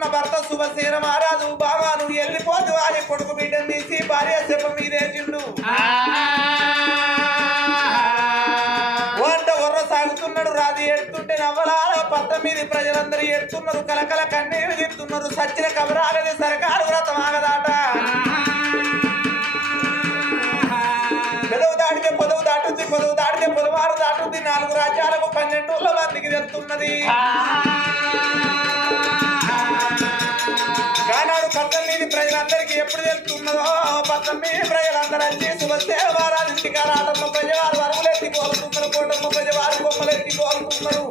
ఎడుతున్న భర్త శుభశీల మహారాజు బాబా నువ్వు వెళ్ళిపోతు అని కొడుకు బిడ్డను తీసి భార్య చెప్ప మీదేసిండు వంట వర్ర సాగుతున్నాడు రాజు ఎడుతుంటే నవ్వలాల పత్త మీద ప్రజలందరూ ఎడుతున్నారు కలకల కన్నీరు తిడుతున్నారు సచ్చిన కబరాలని సర్కారు వ్రతం ఆగదాట పెదవు దాటితే పొదవు దాటుద్ది పొదవు దాటితే పొదవారు దాటుద్ది 4 రాజ్యాలకు 12 మందికి తెస్తున్నది కానాడు 18 ప్రజలందరికీ ఎప్పుడు తెలుస్తున్నదో 18 ప్రజలందరూ వచ్చి శుభసేవ వారాలు ఇంటికా రాటమ్మ ప్రజవారు వరములెత్తి కోలుతున్నారు కోటమ్మ ప్రజవారు బొమ్మలెత్తి కోలుతున్నారు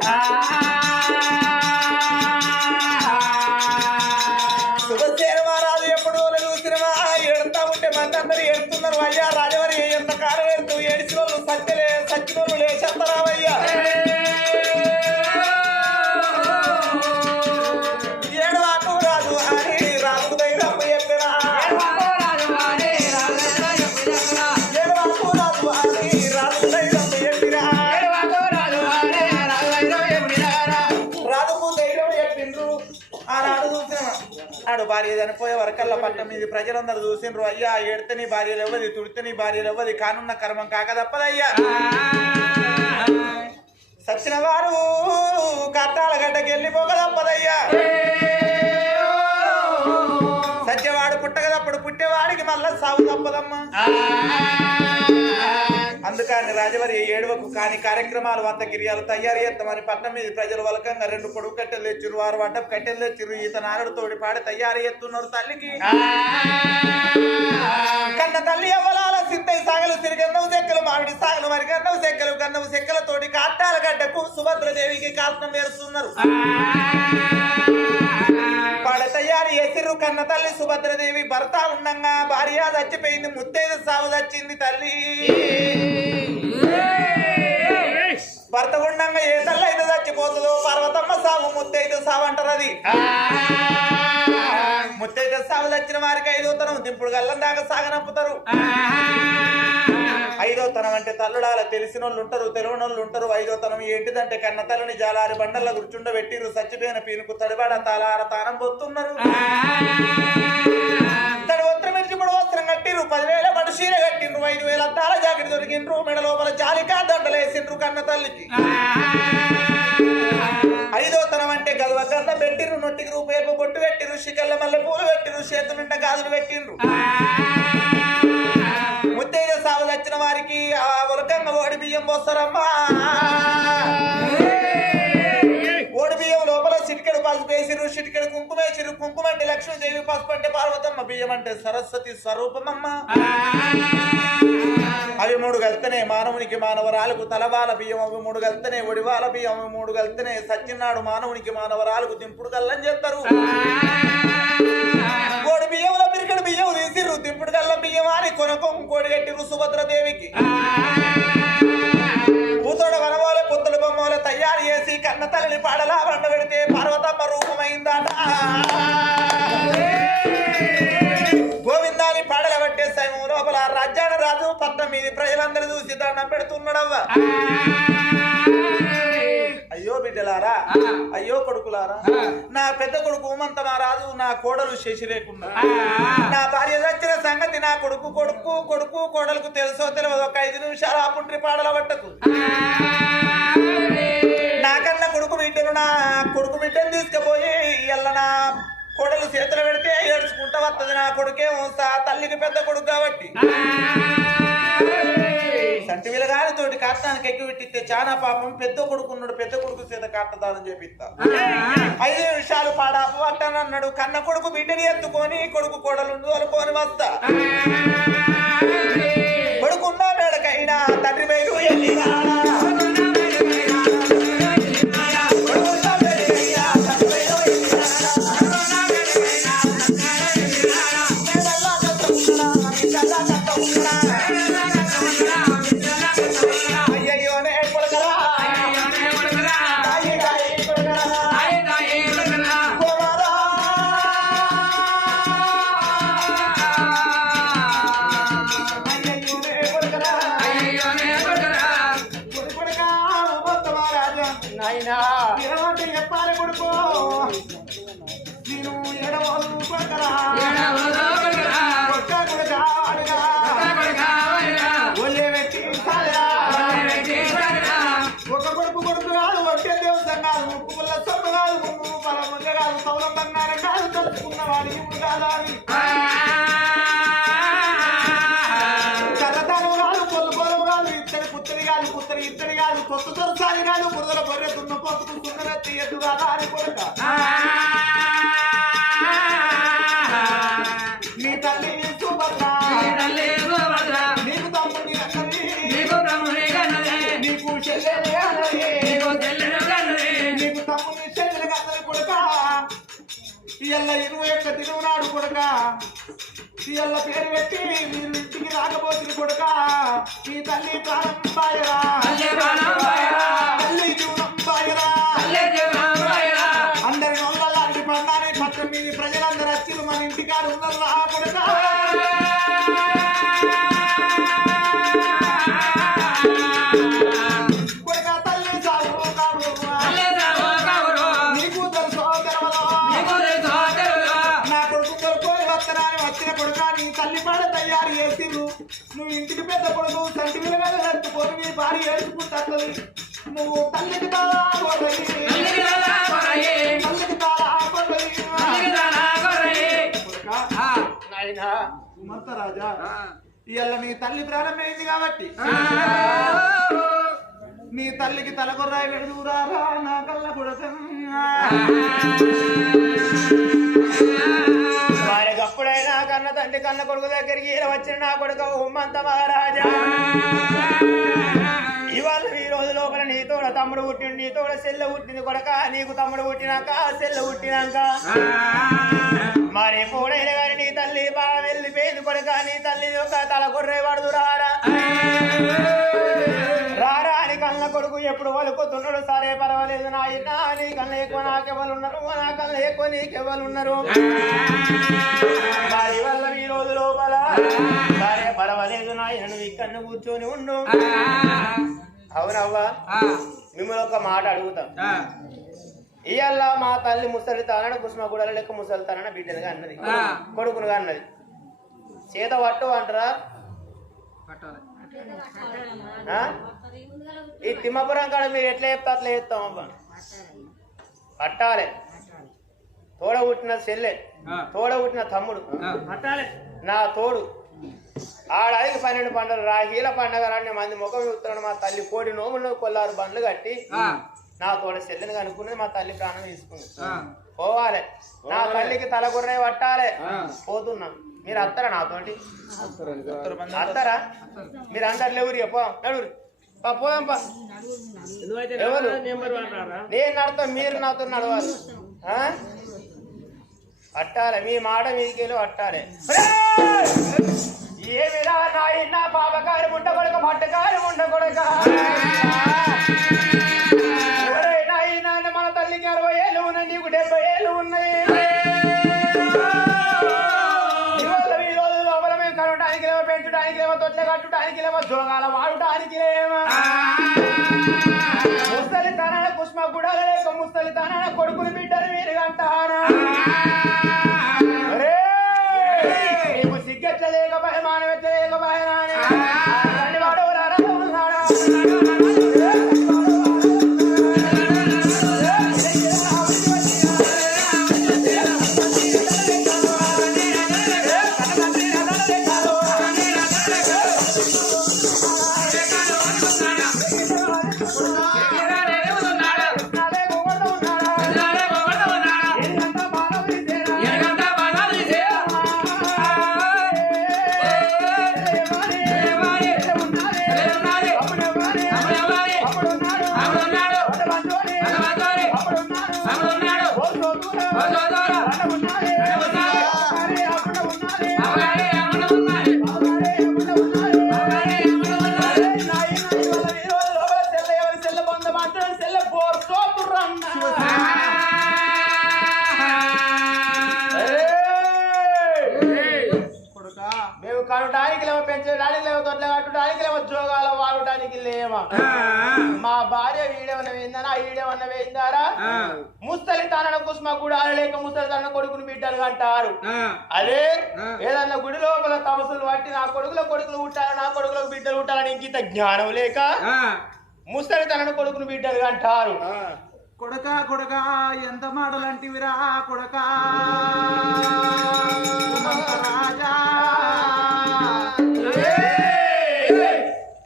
శుభసేవ వారాలు ఎప్పుడు చూసినవా ఏడుతా ఉంటే మంది అందరూ ఏడుతున్నారు అయ్యా రాజవారి ఎంత కాలం ఏడుతూ ఏడిచిన వాళ్ళు సచ్చిన వాళ్ళు లేచేస్తారావయ్యా ఏడవాకు రాజు అని రాజు ధైర్యం చెప్పినా ఏడవాకు రాజు అని రాజు ధైర్యం చెప్పినా రాజుకు ధైర్యం చెప్పిండ్రు ఆనాడు చూసిన ఆడు భార్య చనిపోయే వరకల్లా 18 ప్రజలందరూ చూసిండ్రు అయ్యా ఏడితే నీ భార్యలు ఇవ్వది తుడితే నీ భార్యలు ఇవ్వది కానున్న కర్మం కాక తప్పదయ్యా సచ్చిన వారు కట్టాల గడ్డకి వెళ్ళిపోక తప్పదయ్యా సత్యవాడు పుట్టక తప్పుడు పుట్టేవాడికి మళ్ళా సాగు తప్పదమ్మా అందుకని రాజవారి ఏడువకు కాని కార్యక్రమాలు వంత గిరియాలు తయారు చేస్తామని 18 ప్రజలు వలకంగా 2 పొడుగు కట్టెలు తెచ్చిరు 6 వడ్డపు కట్టెలు తెచ్చిరు ఈత నారుడు తోడి పాడి తయారు చేస్తున్నారు తల్లికి కన్న తల్లి అవ్వలాల సిద్ధయ్య సాగలు సిరిగన్నవు చెక్కలు మామిడి సాగలు మరి గన్నవు చెక్కలతోటి కాట్టాల గడ్డకు సుభద్రదేవికి కాల్పం వేరుస్తున్నారు పాడ తయారు చేసిర్రు కన్న తల్లి సుభద్రదేవి భర్త ఉండంగా భార్య చచ్చిపోయింది ముత్తైదు సాగు చచ్చింది తల్లి భర్త ఉండంగా ఏ తల్లి అయితే చచ్చిపోతుందో పర్వతమ్మ సాగు ముత్తైదు సాగు అంటారు అది ముత్తైదు సాగు చచ్చిన వారికి 5వ తరం దింపుడు గల్లం దాకా సాగనంపుతారు 5వ తనం అంటే తల్లుడాల తెలిసిన వాళ్ళు ఉంటారు తెలియని వాళ్ళు ఉంటారు 5వ తనం ఏంటిదంటే కన్న తల్లిని జాలారి బండల్లో కూర్చుండబెట్టిరు చచ్చిపోయిన పీనుకు తడిబాడ తాళార తానం పొత్తున్నారు తడి వస్త్రం ఇచ్చి ఇప్పుడు వస్త్రం కట్టిరు 10,000 పట్టు చీర కట్టిండ్రు 5,000 అద్దాల జాకెట్ దొరికిండ్రు మెడ లోపల జాలికా దండలేసిండ్రు కన్న తల్లికి 5వ తనం అంటే గల్వ గంధం పెట్టిరు నొట్టికి రూపాయలు బొట్టు పెట్టిరు శిఖల్ల మల్లె పూలు పెట్టిరు చేతులు నిండా గాజులు పెట్టిండ్రు ముత్తైద సాగు వచ్చిన వారికి ఆ ఉలకంగా ఓడి బియ్యం పోస్తారమ్మా ఓడి బియ్యం లోపల చిటికెడు పసుపు వేసిరు చిటికెడు కుంకుమ వేసిరు కుంకుమ అంటే లక్ష్మీదేవి పసుపు అంటే పార్వతమ్మ బియ్యం అంటే సరస్వతి స్వరూపమమ్మ అవి 3 కలిస్తేనే మానవునికి మానవరాలకు తలవాల బియ్యం అవి 3 కలిస్తేనే ఒడివాల బియ్యం అవి 3 కలిస్తేనే సచ్చినాడు మానవునికి మానవరాలకు దింపుడు కల్లం చేస్తారు కోడి బియ్యంలో పిరికడు బియ్యం తీసిర్రు దింపుడు కల్లం బియ్యం అని కొనకం కోడి కట్టిరు సుభద్రదేవికి పూతోడ వనవాలే పుత్తడి బొమ్మలే తయారు చేసి కన్న తల్లిని పాడలా వండ పెడితే పార్వతమ్మ రూపమైందట గోవిందాన్ని పాడల పట్టే సమయం లోపల రాజ్యాన రాజు 18 ప్రజలందరూ చూసి దండం పెడుతున్నాడవ్వ అయ్యో బిడ్డలారా అయ్యో కొడుకులారా నా పెద్ద కొడుకు ఉమంత మహారాజు నా కోడలు శశిరేకున్నా నా భార్య చచ్చిన సంగతి నా కొడుకు కోడలకు తెలుసో తెలియదు ఒక 5 నిమిషాలు ఆ పుండ్రి పాడల పట్టకు నాకన్నా కొడుకు బిడ్డను తీసుకుపోయి ఎల్ల నా కోడలు చేతులు పెడితే ఏడ్చుకుంటా వస్తుంది నా కొడుకేమో తల్లికి పెద్ద కొడుకు కాబట్టి సంటి విలగాలి తోటి కాటానికి ఎక్కి పెట్టిస్తే చాలా పాపం పెద్ద కొడుకున్నాడు పెద్ద కొడుకు చేత కాటదాదని చెప్పిస్తా 5 నిమిషాలు పాడాపు అట్టనన్నాడు కన్న కొడుకు బిడ్డని ఎత్తుకొని కొడుకు కోడలు అనుకొని వస్తా కొడుకున్న మేడకైనా తండ్రి పేరు ఎల్లినా చెప్పాలి కొడుకు నేను ఎడవోలు కొడకరా కొట్ట కొడక ఒళ్ళే పెట్టి ఒక కొడుకు కొడుకు కాదు ఒకే దేవసం కాదు ముక్కు పుల్ల సొమ్ము కాదు ముగ్గు పరముంగ కాదు సౌరం బంగారం కాదు తలుచుకున్న వాడి ఇప్పుడు కాదు అని కర్రతాను కాదు పొల్లు పొలం కాదు ఇత్తడి పుత్తడి కాదు పుత్తడి ఇత్తడి కాదు కొత్త తొలసారి కాదు బురదల బొర్రె తున్న పొత్తుకు సున్నరెత్తి ఎద్దు కాదు అని కొడుక నీ తల్లి సుభద్ర నీకు తమ్ముడి నీకు చెల్లెలు నీకు తమ్ముడి చెల్లెలు కన్నది కొడుక ఇయ్యల్ల 21 దినం నాడు కొడుక ఇయ్యల్ల పేరు పెట్టి మీరు ఇంటికి రాకపోతుంది కొడుక ఈ తల్లి ప్రాణం బాయరా తల్లి జీవనం బాయరా అందరి నోళ్ళ లాంటి పండానే పట్టం మీది ప్రజలందరూ వచ్చి మన ఇంటికాడు ఉన్నారు రా కొడుక నువ్వు ఇంటికి పెద్ద కొడుకు సంటి విలువగా ఎత్తుకొని నీ భార్య ఏడుచుకుంటుంది నువ్వు తల్లికి తాళా రాజా ఇవాళ నీ తల్లి ప్రారంభమైంది కాబట్టి నీ తల్లికి తలకొర్రాయి పెడుదురారా నా కళ్ళ కొడుకు అప్పుడైనా కన్న తండ్రి కన్న కొడుకు దగ్గరికి వచ్చిన నా కొడుకు హుమ్మంత మహారాజా ఇవాళ ఈ రోజు లోపల నీతోడ తమ్ముడు పుట్టిండు నీతోడ చెల్లె పుట్టింది కొడక నీకు తమ్ముడు పుట్టినాక చెల్లె పుట్టినాక మరి పూడైన కానీ నీ తల్లి బాగా వెళ్ళిపోయింది కొడక నీ తల్లి ఒక తల కొర్రే పడుదు రారా రారా అని కన్న కొడుకు ఎప్పుడు వలుకుతున్నాడు సరే పర్వాలేదు నాయన నీ కన్నా ఎక్కువ నాకెవరున్నారు నా కన్నా ఎక్కువ నీకెవరున్నారు వారి వల్ల ఈ రోజు లోపల సరే పర్వాలేదు నాయన నువ్వు ఇక్కడ కూర్చొని ఉండు అవునవ్వా మిమ్మల్ని ఒక మాట అడుగుతాం ఇవాళ మా తల్లి ముసలి తానడ కుసుమగూడల లెక్క ముసలి తానడ బిడ్డలుగా అన్నది కొడుకునుగా అన్నది చేత పట్టు అంటారా ఈ తిమ్మపురం కాడ మీరు ఎట్లా చెప్తా అట్లా చెప్తాం అబ్బా పట్టాలి తోడ పుట్టిన చెల్లె తోడ పుట్టిన తమ్ముడు పట్టాలి నా తోడు ఆడాదికి 12 పండుగలు రాహీల పండుగ రాని మంది ముఖం చూస్తున్నాడు మా తల్లి కోడి నోములు కొల్లారు బండ్లు కట్టి నా తోడ చెల్లెని కనుక్కున్నది మా తల్లి ప్రాణం తీసుకుంది పోవాలి నా తల్లికి తలగుర్రే పట్టాలి పోతున్నా మీరు అత్తరా నాతోటి అత్తరా మీరు అందరు లేవురి పో నడువురి పోదాంపా ఎవరు నేను నడతా మీరు నాతో నడవాలి అట్టాలి మీ మాట మీదికెళ్ళి అట్టాలి ఏమిరా నాయన పాపకారు ఉండకొడక పట్టకారు ఉండకొడక నాయన మన తల్లికి 60 ఏళ్ళు ఉన్నాయి నీకు 70 ఏళ్ళు ఉన్నాయి ఈ రోజు లోపల మేము కనడానికి లేవో పెంచడానికి లేవో తొట్ల కట్టడానికి లేవో జోగాల వాడటానికి లేవా ముస్తలి తన కుష్మ గుడాల లేక ముస్తలి తన కొడుకుని బిడ్డలు మీరు అంటారా సిగ్గెట్ల లేక భయమానం ఎట్ల లేక భయనాని వాడు ఉన్నాడా లేవా మా భార్య వీడేమన్నా వేయిందా ఈడేమన్నా వేయిందారా ముస్తలి తన కుస్మ కూడా లేక ముస్తలి తన కొడుకుని బిడ్డలు అంటారు అదే ఏదన్నా గుడి లోపల తమసులు పట్టి నా కొడుకులు పుట్టాలి నా కొడుకులకు బిడ్డలు పుట్టాలని ఇంకింత జ్ఞానం లేక ముస్తలి తనను కొడుకుని బిడ్డలు అంటారు కొడకా కొడకా ఎంత మాటలంటివిరా కొడకా రాజా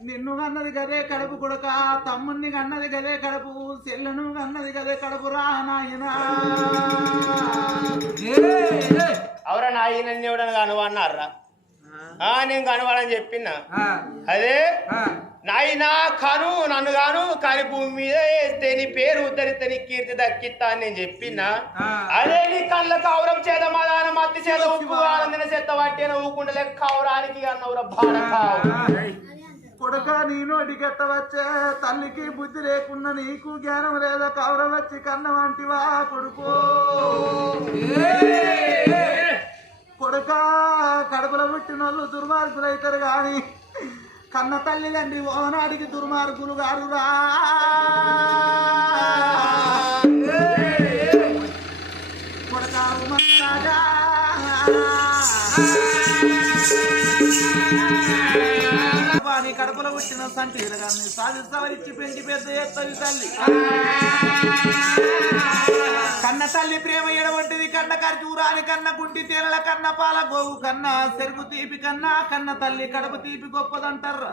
నిన్ను అన్నది గదే కడుపు కొడక తమ్ముణ్ణి అన్నది గదే కడుపు చెల్లెను అన్నది గదే కడుపు రా నాయనా అవరా నాయనని ఎవడని కనువన్నారా నేను కనువాడని చెప్పిన అదే నాయనా కను నన్ను గాను కాని భూమి మీద వేస్తే నీ పేరు ఉద్ధరిస్తే నీ కీర్తి దక్కిస్తా అని నేను చెప్పినా అదే నీ కళ్ళ కౌరం చేత మదాన మత్తి చేత ఉప్పు ఆనందిన చేత పట్టిన ఊకుండలే కౌరానికి అన్నవురా బాడ కొడక నీ నోటి కట్టవచ్చే తల్లికి బుద్ధి లేకున్నా నీకు జ్ఞానం లేదా కౌరం వచ్చి కన్న వంటివా కొడుకో కొడక కడుపులో పుట్టినోళ్ళు దుర్మార్గులు అవుతారు కానీ కన్న తల్లిదండ్రి ఓనాడికి దుర్మార్గులు గారు రా కొడక రాజా నీ కడుపులో పుట్టిన సంటి కానీ సాధిస్తావరిచ్చి పెంచి పెద్ద ఎత్తది తల్లి కన్న తల్లి ప్రేమ ఎడవంటిది కన్న ఖర్జూరాని కన్న గుంటి తేనెల కన్న పాల గోవు కన్నా చెరుకు తీపి కన్నా కన్న తల్లి కడుపు తీపి గొప్పదంటారు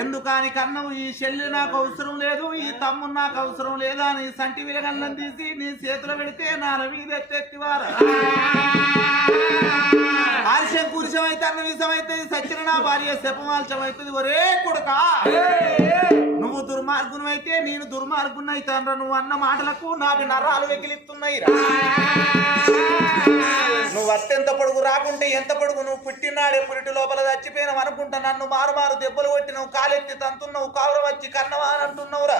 ఎందుకని కన్నవు ఈ చెల్లి నాకు అవసరం లేదు ఈ తమ్ముడు నాకు అవసరం లేదా నీ సంటి విరగన్నం తీసి నీ చేతిలో పెడితే నాల మీద ఎత్తెత్తివారు ఆలస్యం పురుషమైతే అన్న విషమైతుంది సచిన నా భార్య శపమాల్చం అవుతుంది ఒరే కొడుక నువ్వు దుర్మార్గును అయితే నేను దుర్మార్గుని అవుతాను నువ్వు అన్న మాటలకు నాకు నరాలు వెకిలిస్తున్నాయి నువ్వు అత్యంత పొడుగు రాకుంటే ఎంత పొడుగు నువ్వు పుట్టినాడే పురిటి లోపల చచ్చిపోయినావు అనుకుంటా నన్ను మారు దెబ్బలు కొట్టినావు కాలెత్తి తంతున్నావు కావురం వచ్చి కన్నవా అని అంటున్నావురా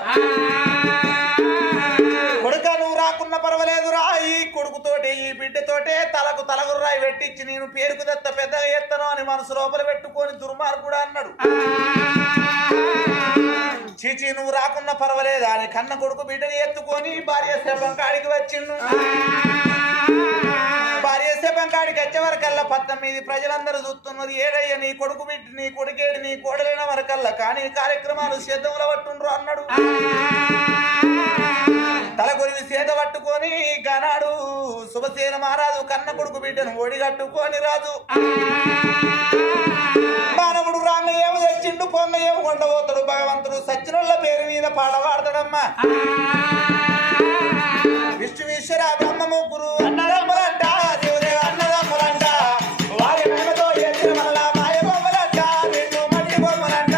కొడుక నువ్వు రాకున్నా పర్వాలేదురా ఈ కొడుకుతోటి ఈ బిడ్డతోటే తలకు రాయి పెట్టించి నేను పేరుకు దత్త పెద్దగా ఎత్తను అని మనసు లోపల పెట్టుకొని దుర్మార్గుడు అన్నాడు చీచి నువ్వు రాకున్నా పర్వాలేదు అని కన్న కొడుకు బిడ్డని ఎత్తుకొని భార్య శపం కాడికి వచ్చిండు భార్య శపం కాడికి వచ్చే వరకల్లా 19 ప్రజలందరూ చూస్తున్నారు ఏడయ్య నీ కొడుకు బిడ్డ నీ కొడుకేడు నీ కోడలైన వరకల్లా కానీ కార్యక్రమాలు సిద్ధంలో పట్టుండ్రు అన్నాడు తల కొరివి చేత పట్టుకొని గనాడు శుభసేన మహారాజు కన్న కొడుకు బిడ్డను ఒడిగట్టుకొని రాజు మానవుడు రాంగ ఏమి తెచ్చిండు పొంగ ఏమి కొండబోతాడు భగవంతుడు సచ్చినోళ్ళ పేరు మీద పాట పాడతాడమ్మా విష్ణువీశ్వర బ్రహ్మ ముగ్గురు అన్నదమ్ములంట దేవుదేవ అన్నదమ్ములంట వారి మేమతో ఎత్తిన మల్ల మాయ బొమ్మలంట రెండు మట్టి బొమ్మలంట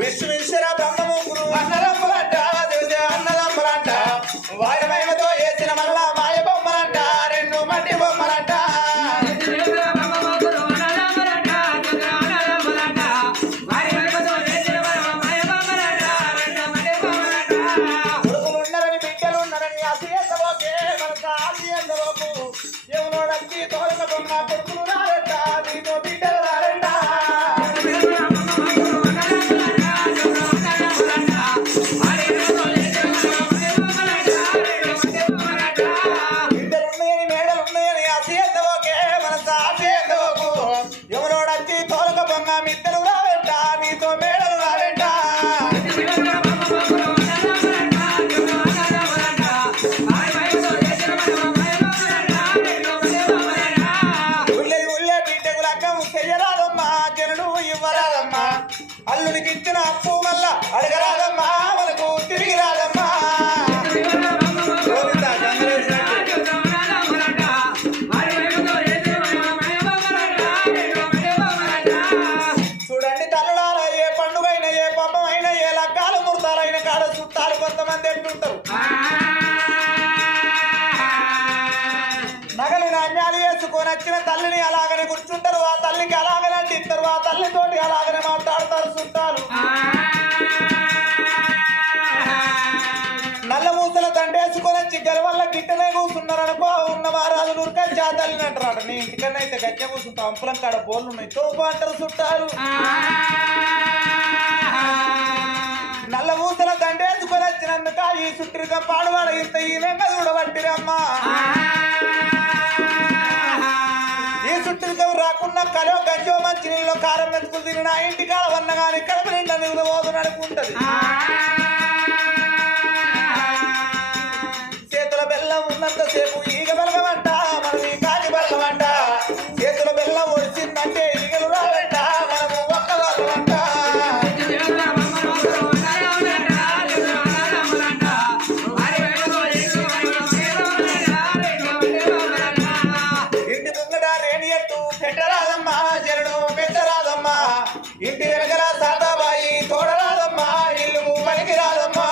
విష్ణువీశ్వర బ్రహ్మ ముగ్గురు అన్నదమ్ములంట దేవుదేవ అన్నదమ్ములంట వారి మేమతో ఎత్తిన మల్ల మాయ బొమ్మలంట రెండు మట్టి బొమ్మలంట అల్లునికి ఇచ్చిన అప్పు మళ్ళా అడగరాదమ్మా మనకు తిరిగి రాదమ్మా చూడండి తల్లుడాల ఏ పండుగైనా ఏ పబ్బమైనా ఏ లగ్గాలు ముడతాలైన కాడ చుట్టాలు కొంతమంది ఎంటుంటారు నగలు నాణ్యాలు వేసుకొని వచ్చిన తల్లిని అలాగనే కూర్చుంటారు ఆ తల్లికి అలాగనే అంటిస్తారు ఆ తల్లితోటి అలాగనే మాట్లాడతారు చుట్టాలు నల్ల మూసల దండే వచ్చి గెలవల్ల గిట్టనే కూర్చున్నారు అనుకో ఉన్న వారాలు నూరుకాయ జాతల్ని అంటారు. నీ ఇంటికన్నా అయితే గట్టిగా కూర్చుంటావు. అంపులం కాడ బోళ్ళు ఉన్నాయి, తోపు అంటారు చుట్టాలు. నల్ల ఊసల దండేసుకొని వచ్చినందుక ఈ చుట్టూగా పాడువాడ ఇంత ఈనంగా చూడబట్టిరమ్మా. ఈ చుట్టూగా రాకుండా కలో గంజో మంచి నీళ్ళు కారం మెతుకులు తిని నా ఇంటికాడ వన్నగాని కడప నిండా నిగులు పోదు నడుకుంటది. చేతుల బెల్లం ఉన్నంతసేపు ఈగ బెల్లమంట, మనం ఈ కాకి బెల్లమంట. చేతుల బెల్లం ఒడిచిందంటే ఈగలు రావంట, మనము ఒక్క వాళ్ళమంట. ఇంటి ముంగడ రేడియట్టు పెట్టరాదమ్మా, జరడు పెట్టరాదమ్మా. ఇంటి వెనకల సాతాబాయి తోడరాదమ్మా, ఇల్లు పనికి రాదమ్మా.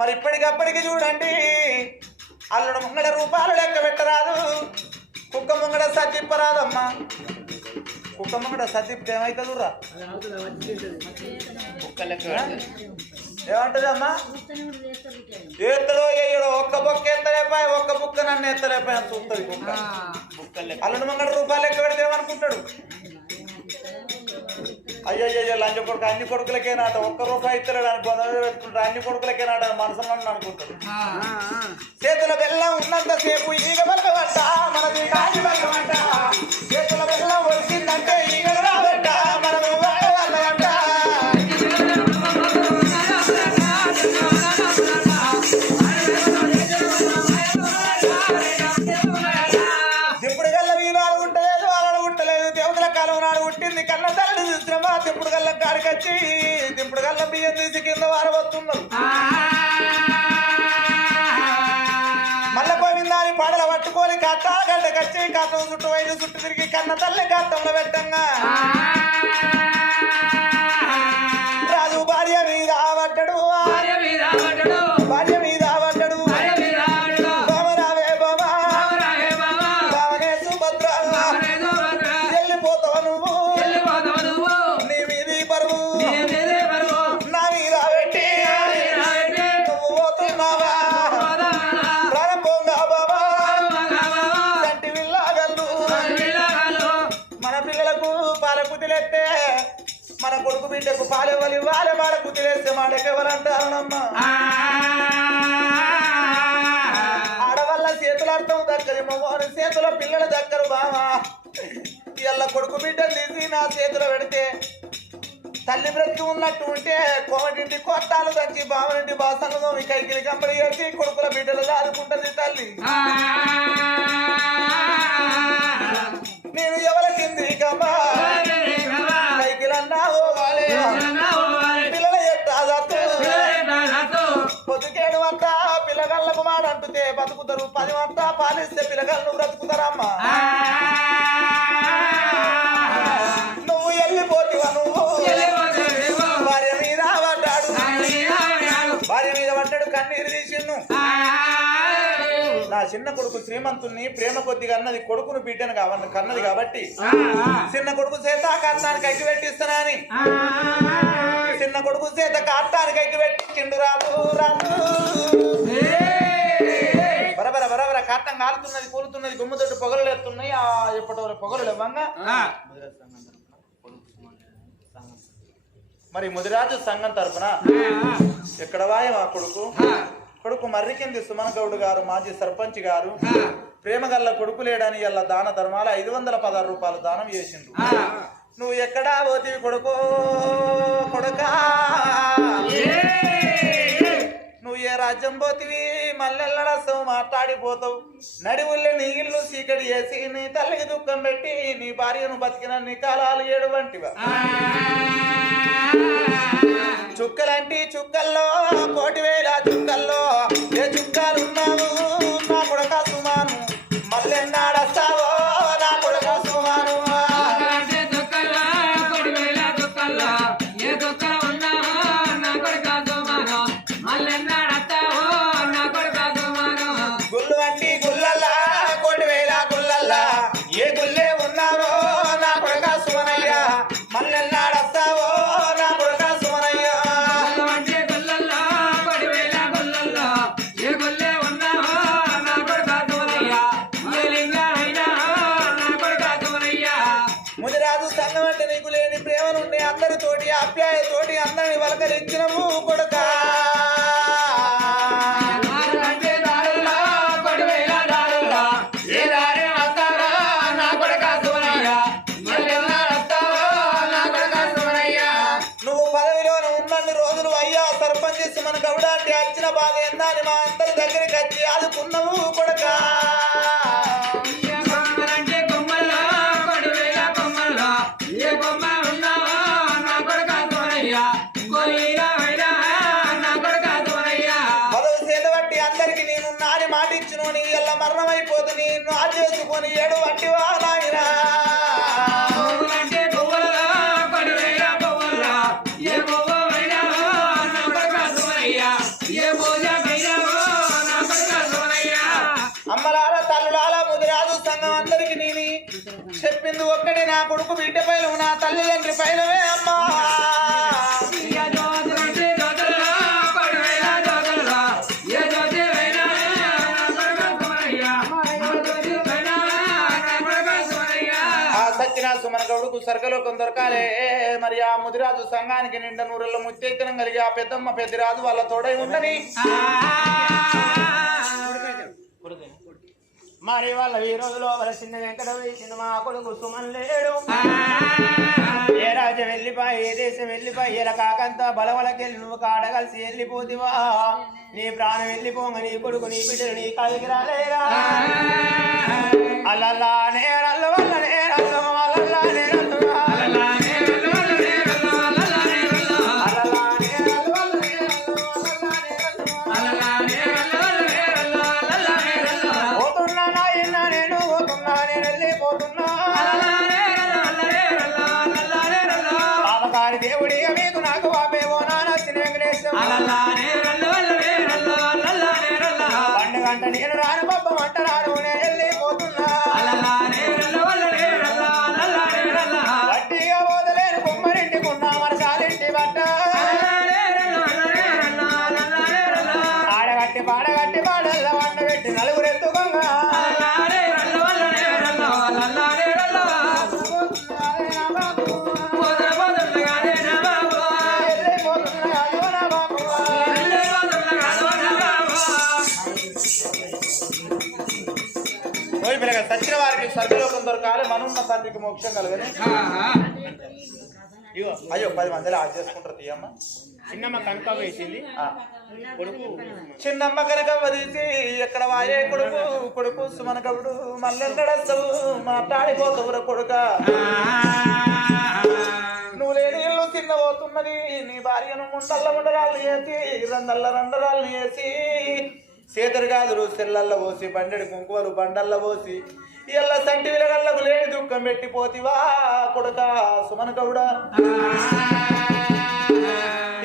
మరి ఇప్పటికప్పటికి చూడండి, అల్లుడు ముంగడ రూపాయలు లెక్క పెట్టరాదు, కుక్క ముంగడ సత్తిప్పరాదమ్మా. కుక్క ముంగడ సత్తిప్తే ఏమవుతుంది రా? ఏమంటది అమ్మా? ఎత్తడో ఎయ్యడో ఒక్క బొక్క ఎత్తలేపాయ, ఒక్క బుక్క నన్ను ఎత్తలేపాయ అని చూస్తుంది కుక్క. అల్లుడు ముంగడ రూపాయలు లెక్క పెడితే ఏమనుకుంటాడు? అయ్యయ్యో లంచ కొడుకు అన్ని కొడుకులకే నాట, ఒక్క రూపాయి ఇస్తలేడు అని బొంద పెట్టుకుంటాడు. అన్ని కొడుకులకే నాట మనసులో అనుకుంటాడు. చేతుల బెల్లం ఉన్నంతసేపు ఈగ బెల్లమంట, మనది కాకి బెల్లమంట. చేతుల బెల్లం వచ్చిందంటే ఈగలు రాబెట్ట, మనము వాళ్ళంట. దిప్పుడు గల్ల వీనాడు ఉంటలేదు, వాళ్ళను ఉంటలేదు. దేవతల కాలం నాడు పుట్టింది కన్న తల్లి చూసినమా. దిప్పుడు గల్ల కాడికొచ్చి దిప్పుడు గల్ల బియ్యం తీసి కింద వారవస్తున్నారు. మల్ల గోవిందాని పాడల పట్టుకొని కట్టాల గడ్డకొచ్చి కట్టం చుట్టూ 5 చుట్టూ తిరిగి కన్న తల్లి కట్టంలో పెట్టంగా రాజు భార్య మీద పడ్డాడు, భార్య మీద పడ్డాడు. బామరావే బామా, బామనే సుభద్ర, వెళ్ళిపోతావు నువ్వు, నీ మీది పరువు నా మీద పెట్టి నువ్వు పోతున్నావా. ప్రాణం పొంగా బాబా, కంటి విల్లాగల్లు. మన పిల్లలకు పాల కుదిలేస్తే, మన కొడుకు బిడ్డకు పాలెవ్వాలి, వాళ్ళ మాడ కుదిలేస్తే మాడకెవరంటారనమ్మా. ఆడవల్ల చేతులు అర్థం దక్కది, మగవారి చేతుల పిల్లల దక్కరు బావా. ఇళ్ళ కొడుకు బిడ్డలు తీసి నా చేతులు పెడితే తల్లి బ్రతికి ఉన్నట్టు ఉంటే కోమటింటి కొట్టాలు దంచి బావనింటి బాసనలో మీ కైకిలి కంపడి చేసి కొడుకుల బిడ్డలు ఆదుకుంటది తల్లి. నేను ఎవరి కింది కమ్మా కైకిలన్నా పోవాలి, పిల్లల ఎట్టాదత్తు పొద్దుకేడు అంట పిల్లగాళ్ళకు మాట అంటుతే బతుకుతారు, 10 అంతా పాలిస్తే పిల్లగాళ్ళు బ్రతుకుతారమ్మా. నువ్వు వెళ్ళిపోతివా, నువ్వు భార్య మీద పడ్డాడు, భార్య మీద పడ్డాడు, కన్నీరు తీసిండు. నా చిన్న కొడుకు శ్రీమంతుణ్ణి ప్రేమ కొద్దిగా అన్నది కొడుకును బిడ్డను కన్నది కాబట్టి చిన్న కొడుకు చేత కట్టానికి ఎక్కి పెట్టిస్తానని చిన్న కొడుకు చేత కట్టానికి ఎక్కి పెట్టిండు. రాదు రాదు బరబర బరబర కట్టం కాలుతున్నది, కూలుతున్నది, గుమ్మతోటి పొగలు ఎత్తున్నాయి. ఆ ఎప్పటి పొగలు ఇవ్వంగా మరి ముదిరాజు సంఘం తరపున ఎక్కడ వాయ మా కొడుకు మర్రికింది సుమన్ గౌడ్ గారు, మాజీ సర్పంచ్ గారు, ప్రేమగల్ల కొడుకు లేడని ఇలా దాన ధర్మాల 516 రూపాయలు దానం చేసిండు. నువ్వు ఎక్కడా పోతివి కొడుకో కొడుకా, నువ్వు ఏ రాజ్యం పోతివి, మల్లెల్లడస్తావు, మాట్లాడిపోతావు. నడివుల్లే నీ ఇల్లు చీకటి చేసి నీ తల్లికి దుఃఖం పెట్టి నీ భార్యను బతికిన నీ కాలాలు 7 వంటివా. చుక్కలంటి చుక్కల్లో 1,000 చుక్కల్లో ఏ చుక్కలున్నావు నా కొడుక సుమాను, మల్లెన్నాడస్తావో నా కొడుక సుమాను. గుళ్ళు వంటి గుల్లల్లా 1,000 గుల్లల్లా ఏ గుల్లే ఉన్నారో అందరితోటి అప్యాయతోటి అందరిని వలకరించినవు కొడుకా నువ్వు పదవిలోనే ఉన్నన్ని రోజులు అయ్యా సర్పంచ్ మన గౌడాంటి వచ్చిన బాధ ఏందని మా అందరి దగ్గరికి వచ్చి ఆదుకున్నావు కొడుకా మరణమైపోతు నిన్ను ఆచేసుకొని ఏడు వట్టివా నాయనా అమ్మలాల తల్లులాల ముదిరాజు సంఘం అందరికి నేను చెప్పింది ఒక్కడే నా కొడుకు బిడ్డ పైన నా తల్లిదండ్రి పైనవే అమ్మా మన గౌడుకు సర్గలోకం దొరకాలే మరి ఆ ముదిరాజు సంఘానికి నిండా నూరెళ్ళ ముత్తైతనం కలిగి ఆ పెద్దమ్మ పెద్దరాజు వాళ్ళ తోడై ఉండని మరి వాళ్ళ ఈ రోజులో వాళ్ళ చిన్న వెంకటవి సినిమా కొడుకు సుమన్ లేడు ఏ రాజ్యం వెళ్ళిపోయి ఏ దేశం వెళ్ళిపోయి ఎలా కాకంతా బలవలకెళ్ళి నువ్వు కాడగలిసి వెళ్ళిపోతివా నీ ప్రాణం వెళ్ళిపోంగ నీ కొడుకు నీ బిడ్డలు నీ కలిగి రాలేరా అల్లల్లా నేరల్ల వల్ల నేరల్ల అల్లల్లా నేరల్ల దేవుడిగా మీకు నాకు బాబేవో నాన్న వెంకటేశ్వర పండుగంట నేను రాను పబ్బమంట రాను నేను వెళ్ళిపోతున్నా వడ్డీగా పోదలేను కుమ్మరింటికున్నా మరసాలింటి బట్ట ఆడగట్టి పాడగట్టి పాడల్ల వంట పెట్టి నలుగురు ఎత్తుకోగా సచ్చిన వారికి స్వర్గలోకం దొరకాలి మనున్న తండ్రికి మోక్షం కలగని అయ్యో 10 మందిలో ఆజ్ చేసుకుంటారు తీయమ్మ చిన్నమ్మ కనక వేసింది కొడుకు చిన్నమ్మ కనక వదిసి ఎక్కడ వాయే కొడుకు కొడుకు సుమన కవుడు మల్లెల్లడస్తావు మాట్లాడిపోతావురా కొడుక నువ్వు లేని ఇల్లు తిన్నబోతున్నది నీ భార్యను ముండల్ల ముండరాళ్ళు వేసి రండరాళ్ళు వేసి సేతరు గాదులు సెల్లల్ల పోసి బండెడు కుంకుమలు బండల్ల పోసి ఎల్ల సంటి విలగల్లకు లేని దుఃఖం పెట్టిపోతివా కొడుక సుమన గౌడ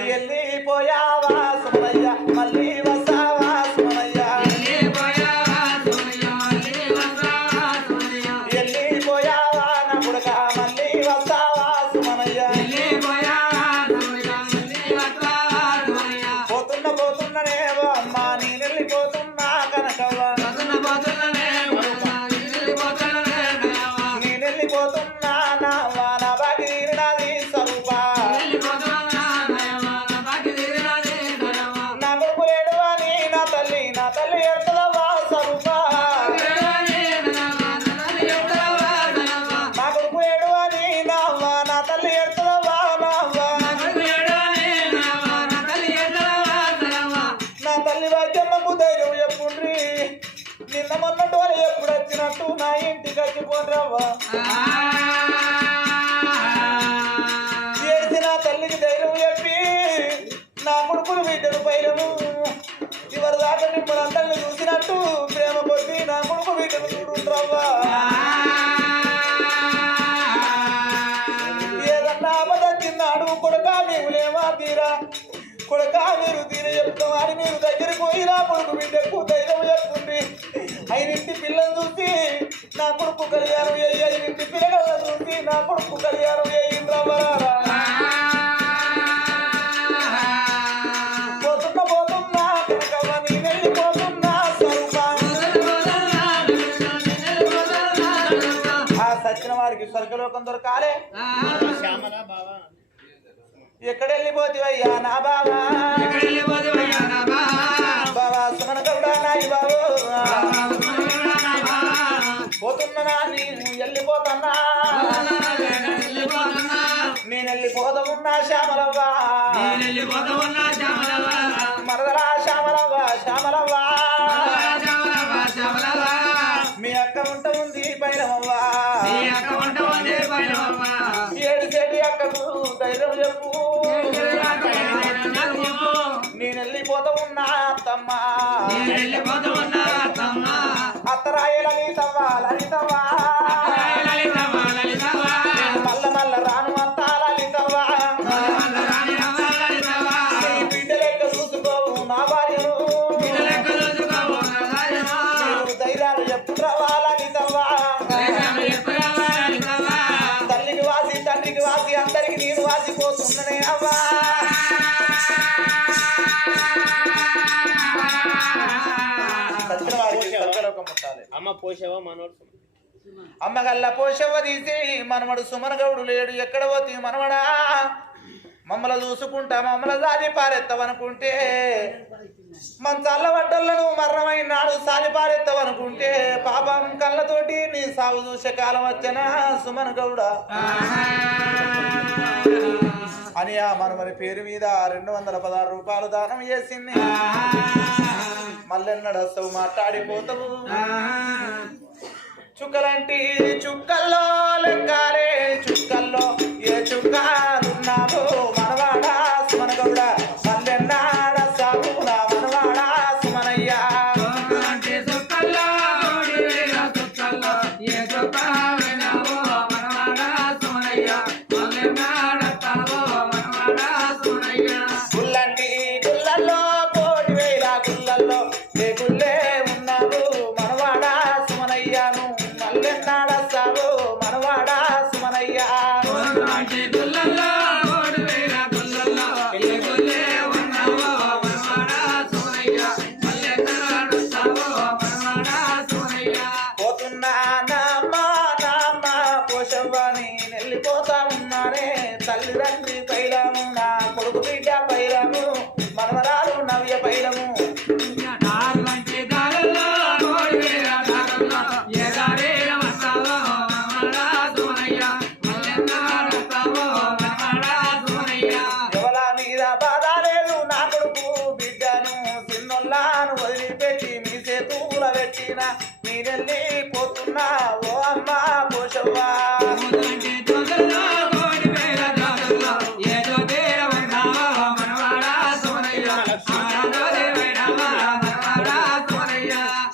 వెళ్ళిపోయావా సుమనయ్య మళ్ళీ వస్తావా సుమనయ్య వెళ్ళిపోయావా నా కొడుక మళ్ళీ వస్తావా సుమనయ్య పోతున్ననేవో అమ్మా నేను వెళ్ళిపోతున్నా కనకవ్వ నేను వెళ్ళిపోతున్నా నావా నా బాకి నాది స్వరూప నా కొడుకు లేడు అని నా తల్లి ఎడుతుందవ్వా స్వరూప నా కొడుకు లేడు అని నావా నా తల్లి ఎడుతుందవ్వా నావా నా తల్లి వాక్యమ్మకు ధైర్యం చెప్పుండ్రి నిన్న మొన్నటి వాళ్ళు ఎప్పుడు వచ్చినట్టు నా ఇంటికి వచ్చిపోరవ్వా ఏడిసి నా తల్లికి ధైర్యం చెప్పి నా కొడుకులు బిడ్డలు పైలము చివరి దాకా మిమ్మల్ని అందరిని చూసినట్టు ప్రేమ కొద్ది నా కొడుకు బిడ్డలు చూడుండ్రవ్వా ఏదన్నా ఆపదొచ్చిందాడు కొడుక నీవులేమా తీరా కొడుక మీరు తీర చెప్తాం అని మీరు దగ్గరికి పోయి నా కొడుకు బిడ్డకు ధైర్యం చెప్తుంది 5 పిల్లలు చూసి నా కొడుకు కళ్యాణం అయ్యి 5 పిల్లలను చూసి నా కొడుకు కళ్యాణం అయ్యింద్రవ్వరారా పోతున్నా కనకవ్వ నీ వెళ్ళిపోతున్నా ఆ సచ్చిన వారికి స్వర్గలోకం దొరకాలే శ్యామల బావా ఎక్కడెళ్ళిపోతివయ్యా నా బావా బావా సుమన గౌడ నాయి బాబు పోతున్నా నేను వెళ్ళిపోతున్నా నేను వెళ్ళిపోతున్నా శ్యామలవ్వా మరదలా శ్యామలవ్వా శ్యామలవ్వా మీ అక్క ఉంట ఉంది పైరమవ్వా ఏడు చెడి అక్కకు ధైర్యం చెప్పు నేను వెళ్ళిపోతూ ఉన్నా అత్తమ్మా అత్తరాయ లలితవ్వా లలితవ్వా మల్ల మల్ల రాను అంత లలితవ్వా బిడ్డ లెక్క చూసుకోవు నా భార్యను ధైర్యాలు చెప్పురావా లలితవ్వా తల్లికి వాసి తండ్రికి వాసి అందరికి నేను వాసిపోతుందనే అవ్వా అమ్మ పోషవా మనోడు అమ్మగల్ల పోషవ తీసి మనమడు సుమనగౌడు లేడు ఎక్కడ పోతి మనవడా మమ్మల చూసుకుంటా మమ్మల సాది పారెత్తవనుకుంటే మంచాల వడ్డలను మరణమైనాడు సాది పారెత్తవనుకుంటే పాపం కళ్ళతోటి నీ సాగు చూసే కాలం వచ్చనా సుమనగౌడ అని ఆ మనమని పేరు మీద 216 రూపాయలు దానం చేసింది మల్లెన్నడస్తవు మాట్లాడిపోతావు చుక్కలంటి చుక్కల్లో లెక్కాలే చుక్కల్లో ఏ చుక్కాలున్నావు మనవాడా సుమనగౌడ మల్లెన్నాడస్తావు నా మనవాడా సుమనయ్యా గుల్లంటి గుల్లల్లో 1,000 గుల్లల్లో ఏ గుల్లే ఉన్నావు మనవాడా సుమనయ్యాను మల్లెన్నాడస్తావు మనవాడా సుమనయ్యా పోతున్నా నామ్మా నామ్మ పోషవ్వని వెళ్ళిపోతా ఉన్నానే తల్లిదండ్రి పైలము నా కొడుకు బిడ్డ పైలము మనవరాలు నవ్య పైలము ఎవల మీద బాధ లేదు నా కొడుకు బిడ్డను చిన్నొల్లాను వదిలిపెట్టి మీ చేతుల పెట్టిన మీరెళ్ళి పోతున్నా ఓ అమ్మ పోషవ్వా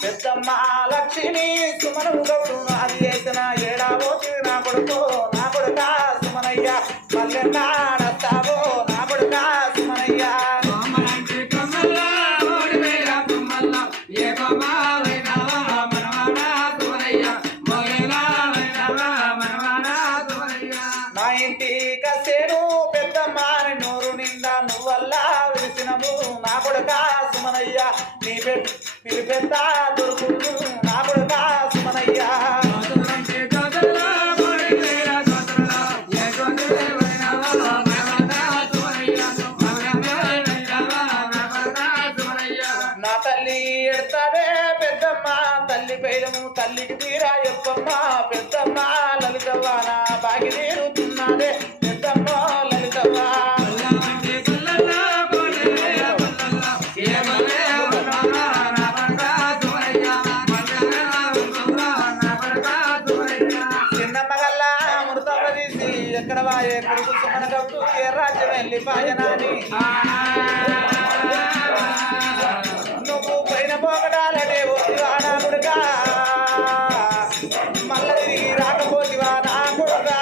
పెద్దమ్మ లక్ష్మి సుమను గౌడు అది చేసిన ఏడాబోతి నా కొడుకు నా కొడుక సుమనయ్య మల్లెన్నాడస్తావో నా కొడుక సుమనయ్య నా ఇంటి కసేను పెద్దమ్మ నోరు నిండా నువ్వల్లా విలిసినము నా కొడుక సుమనయ్య నీ పిలిపెద్ద దొరుకుడు నా కొడుక సుమనయ్య నా తల్లి ఎడతావే పెద్దమ్మ తల్లి పైలము తల్లికి తీరా ఎప్పమ్మ పెద్దమ్మ లలితవ్వ నా బాగి తీరుతున్నాడే పెద్దమ్మ లలితవ్వ చిన్నమ్మగల్లా మృతవ్వ తీసి ఎక్కడ వాయే కొడుకు సుమనగౌడు ఏ రాజ్యం వెళ్ళిపాయనాని నువ్వు పైన పోకడాలనే పోతివా నా కొడుకా మల్ల తిరిగి రాకపోతివా నా కొడుకా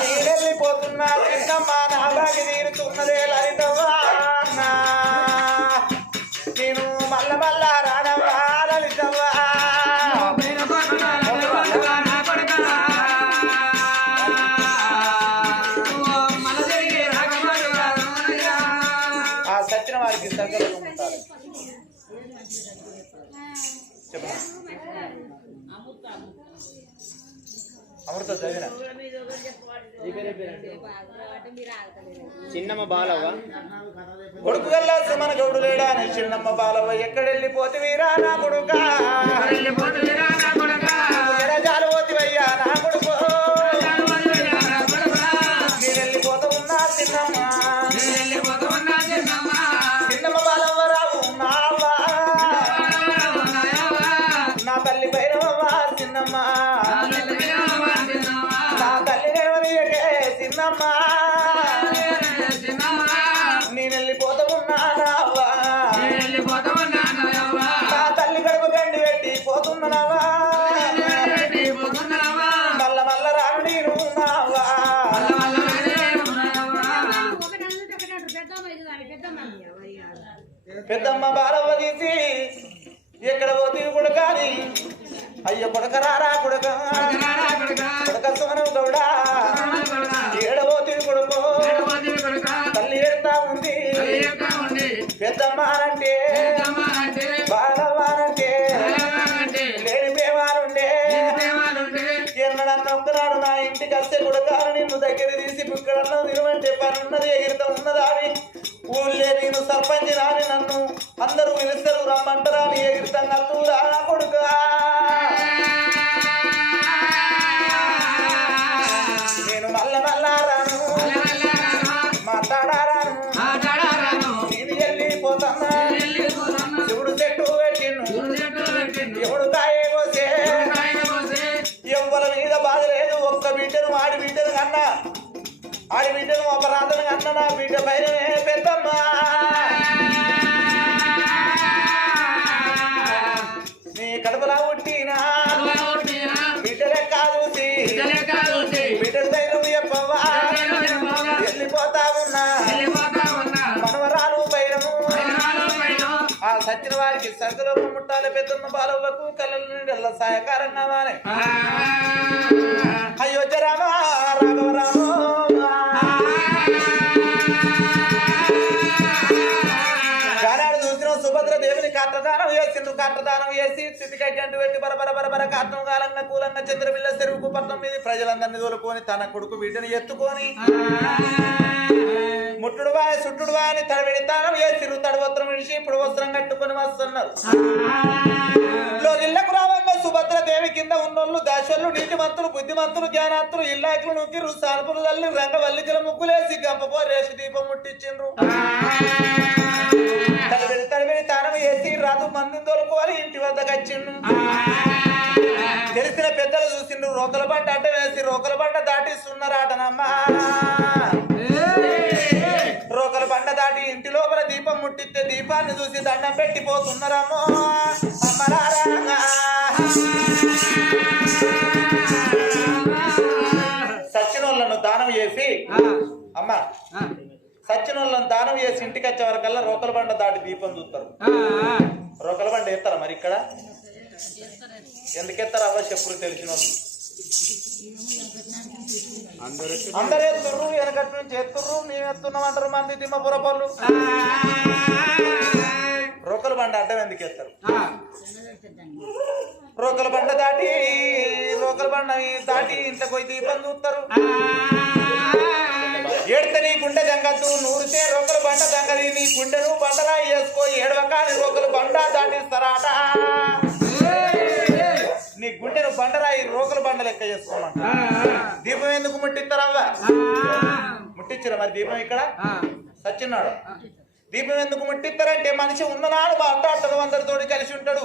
నేనెళ్ళిపోతున్నా చిన్నమ్మ నా బాగి తీరుతున్నదే లలితవ్వా నేను మల్ల మల్ల రానవ్వా లలితవ్వా ఆ సత్యం వారికి సకలం ఉంటారు చెప్పు అమృత చదివిన చిన్నమ్మ బాలవ్వ కొడుకు వెళ్ళాల్సి మన గౌడు లేడా అని చిన్నమ్మ బాలవ్వ ఎక్కడెళ్ళిపోతే వీరా నా కొడుక ఎడజాలు పోతివయ్యా నా కొడుకు మీరెళ్ళిపోతూ ఉన్నా చిన్నమ్మ చిన్నమ్మ బాలవ్వ రావు నావ్వ నా తల్లి భైరవవ్వ చిన్నమ్మ నా తల్లి నేనవనియకే చిన్నమ్మ నేను వెళ్ళిపోతూ ఉన్నానవ్వా నా తల్లి గడుపు గండి పెట్టి పోతున్నావా మల్ల మల్ల రాను నేను ఉన్నావా పెద్దమ్మ బాలవ్వ తీసి ఎక్కడ పోతీ కూడా కానీ అయ్య కొడక రారా కొడక కొడక సుమనం గౌడా ఏడబోతీ కొడుకు తల్లి ఏడుతా ఉంది పెద్దమ్మ అంటే బాలవ్వానంటే లేని పేవాలుండే ఎన్నడన్నా ఒక్కనాడు నా ఇంటికి వస్తే కొడకాను నిన్ను దగ్గర తీసి పుక్కడన్నా నిలవంటే పనున్నది ఎగిరిత ఉన్నదాని ఊళ్ళే నేను సర్పంచ్ రాని నన్ను అందరూ పిలుస్తారు రమ్మంటారా నీ ఎగిరితం కత్తురా కొడుకా నేను మల్ల మల్లా రాను మాట్లాడారాను నేను వెళ్ళిపోతాను శివుడు చెట్టు పెట్టిండు ఎవడు కాయే కోసే ఎవ్వల మీద బాధ లేదు ఒక్క బిడ్డను ఆడి బిడ్డను కన్నా ఆడి బిడ్డను ఒక రాతను కన్నా నా బిడ్డ పైననే పెద్దమ్మా నీ కడుపులా పుట్టినా బిడ్డలే కాదు బిడ్డల ధైర్యం చెప్పవా వెళ్ళిపోతా ఉన్నా మనవరాలు పైరము ఆ సచ్చిన వారికి సరుకులో ముట్టాలి పెద్దమ్మ బాలవ్వకు కళ్ళ నుండి అల్ల సహాయకారం కావాలి అయోధ్య రామ రాఘవ రామ గానాడు చూసిన సుభద్ర దేవుని కాట్రదానం వేసిండ్రు కాట్రదానం వేసి స్థితికైటంటు పెట్టి బరబర కాట్నం కాలంగా కూలంగా చంద్రపిల్ల చెరువుకు 19 ప్రజలందరినీ తోలుకొని తన కొడుకు బిడ్డని ఎత్తుకొని ముట్టుడు వాయ సుట్టుడు వాయని తడబెడి తానం వేసిరు తడవస్త్రం విడిచి ఇప్పుడు వస్త్రం కట్టుకొని వస్తున్నారు ఇళ్లకు రావంగా సుభద్ర దేవి కింద ఉన్నోళ్ళు దాశోళ్ళు నీతిమంతులు బుద్ధిమంతులు జ్ఞానాత్తులు ఇల్లాకులు నొక్కిరు సానుపులు తల్లి రంగవల్లికల ముగ్గులేసి గంపపో రేసి దీపం ముట్టించిండ్రు తడబెడి తానం వేసి రాదు మందిని తోలుకోవాలి ఇంటి వద్దకు వచ్చిండు తెలిసిన పెద్దలు చూసిండ్రు రోకల బండ అడ్డ వేసి రోకల బండ దాటిస్తున్నారాటనమ్మా రోకల బండ దాటి ఇంటి లోపల దీపం ముట్టిస్తే దీపాన్ని చూసి దండం పెట్టిపోతున్నారమ్మో అమ్మరారా సచ్చినోళ్ళను దానం చేసి అమ్మ సచ్చినోళ్ళను దానం చేసి ఇంటికి వచ్చే వరకల్లా రోకల బండ దాటి దీపం చూస్తారు రోకల బండ ఎత్తారా మరి ఇక్కడ ఎందుకెత్తారు అవ్వ చెప్పులు తెలిసిన వాళ్ళు అందరు ఎత్తుర్రు వెనకటి నుంచి ఎత్తుర్రు మేము ఎత్తున్నామంటారు మంది తిమ్మపుర పళ్ళు రోకల బండ అడ్డం ఎందుకు ఎత్తారు రోకల బండ దాటి ఇంట్లోకి పోయి దీపం చూస్తారు ఏడితే నీ గుండె జంగద్దు నూరితే రోకల బండ జంగది నీ గుండెను బండలా వేసుకో ఏడవకాని రోకల బండ దాటిస్తారాట నీ గుండెను బండరాయి రోకల బండ లెక్క చేసుకోమంట దీపం ఎందుకు ముట్టిస్తారవ్వా ముట్టించరా మరి దీపం ఇక్కడ సచ్చిన్నాడు దీపం ఎందుకు ముట్టిస్తారంటే మనిషి ఉన్ననాడు మాట్లాడతాడు అందరితోటి కలిసి ఉంటాడు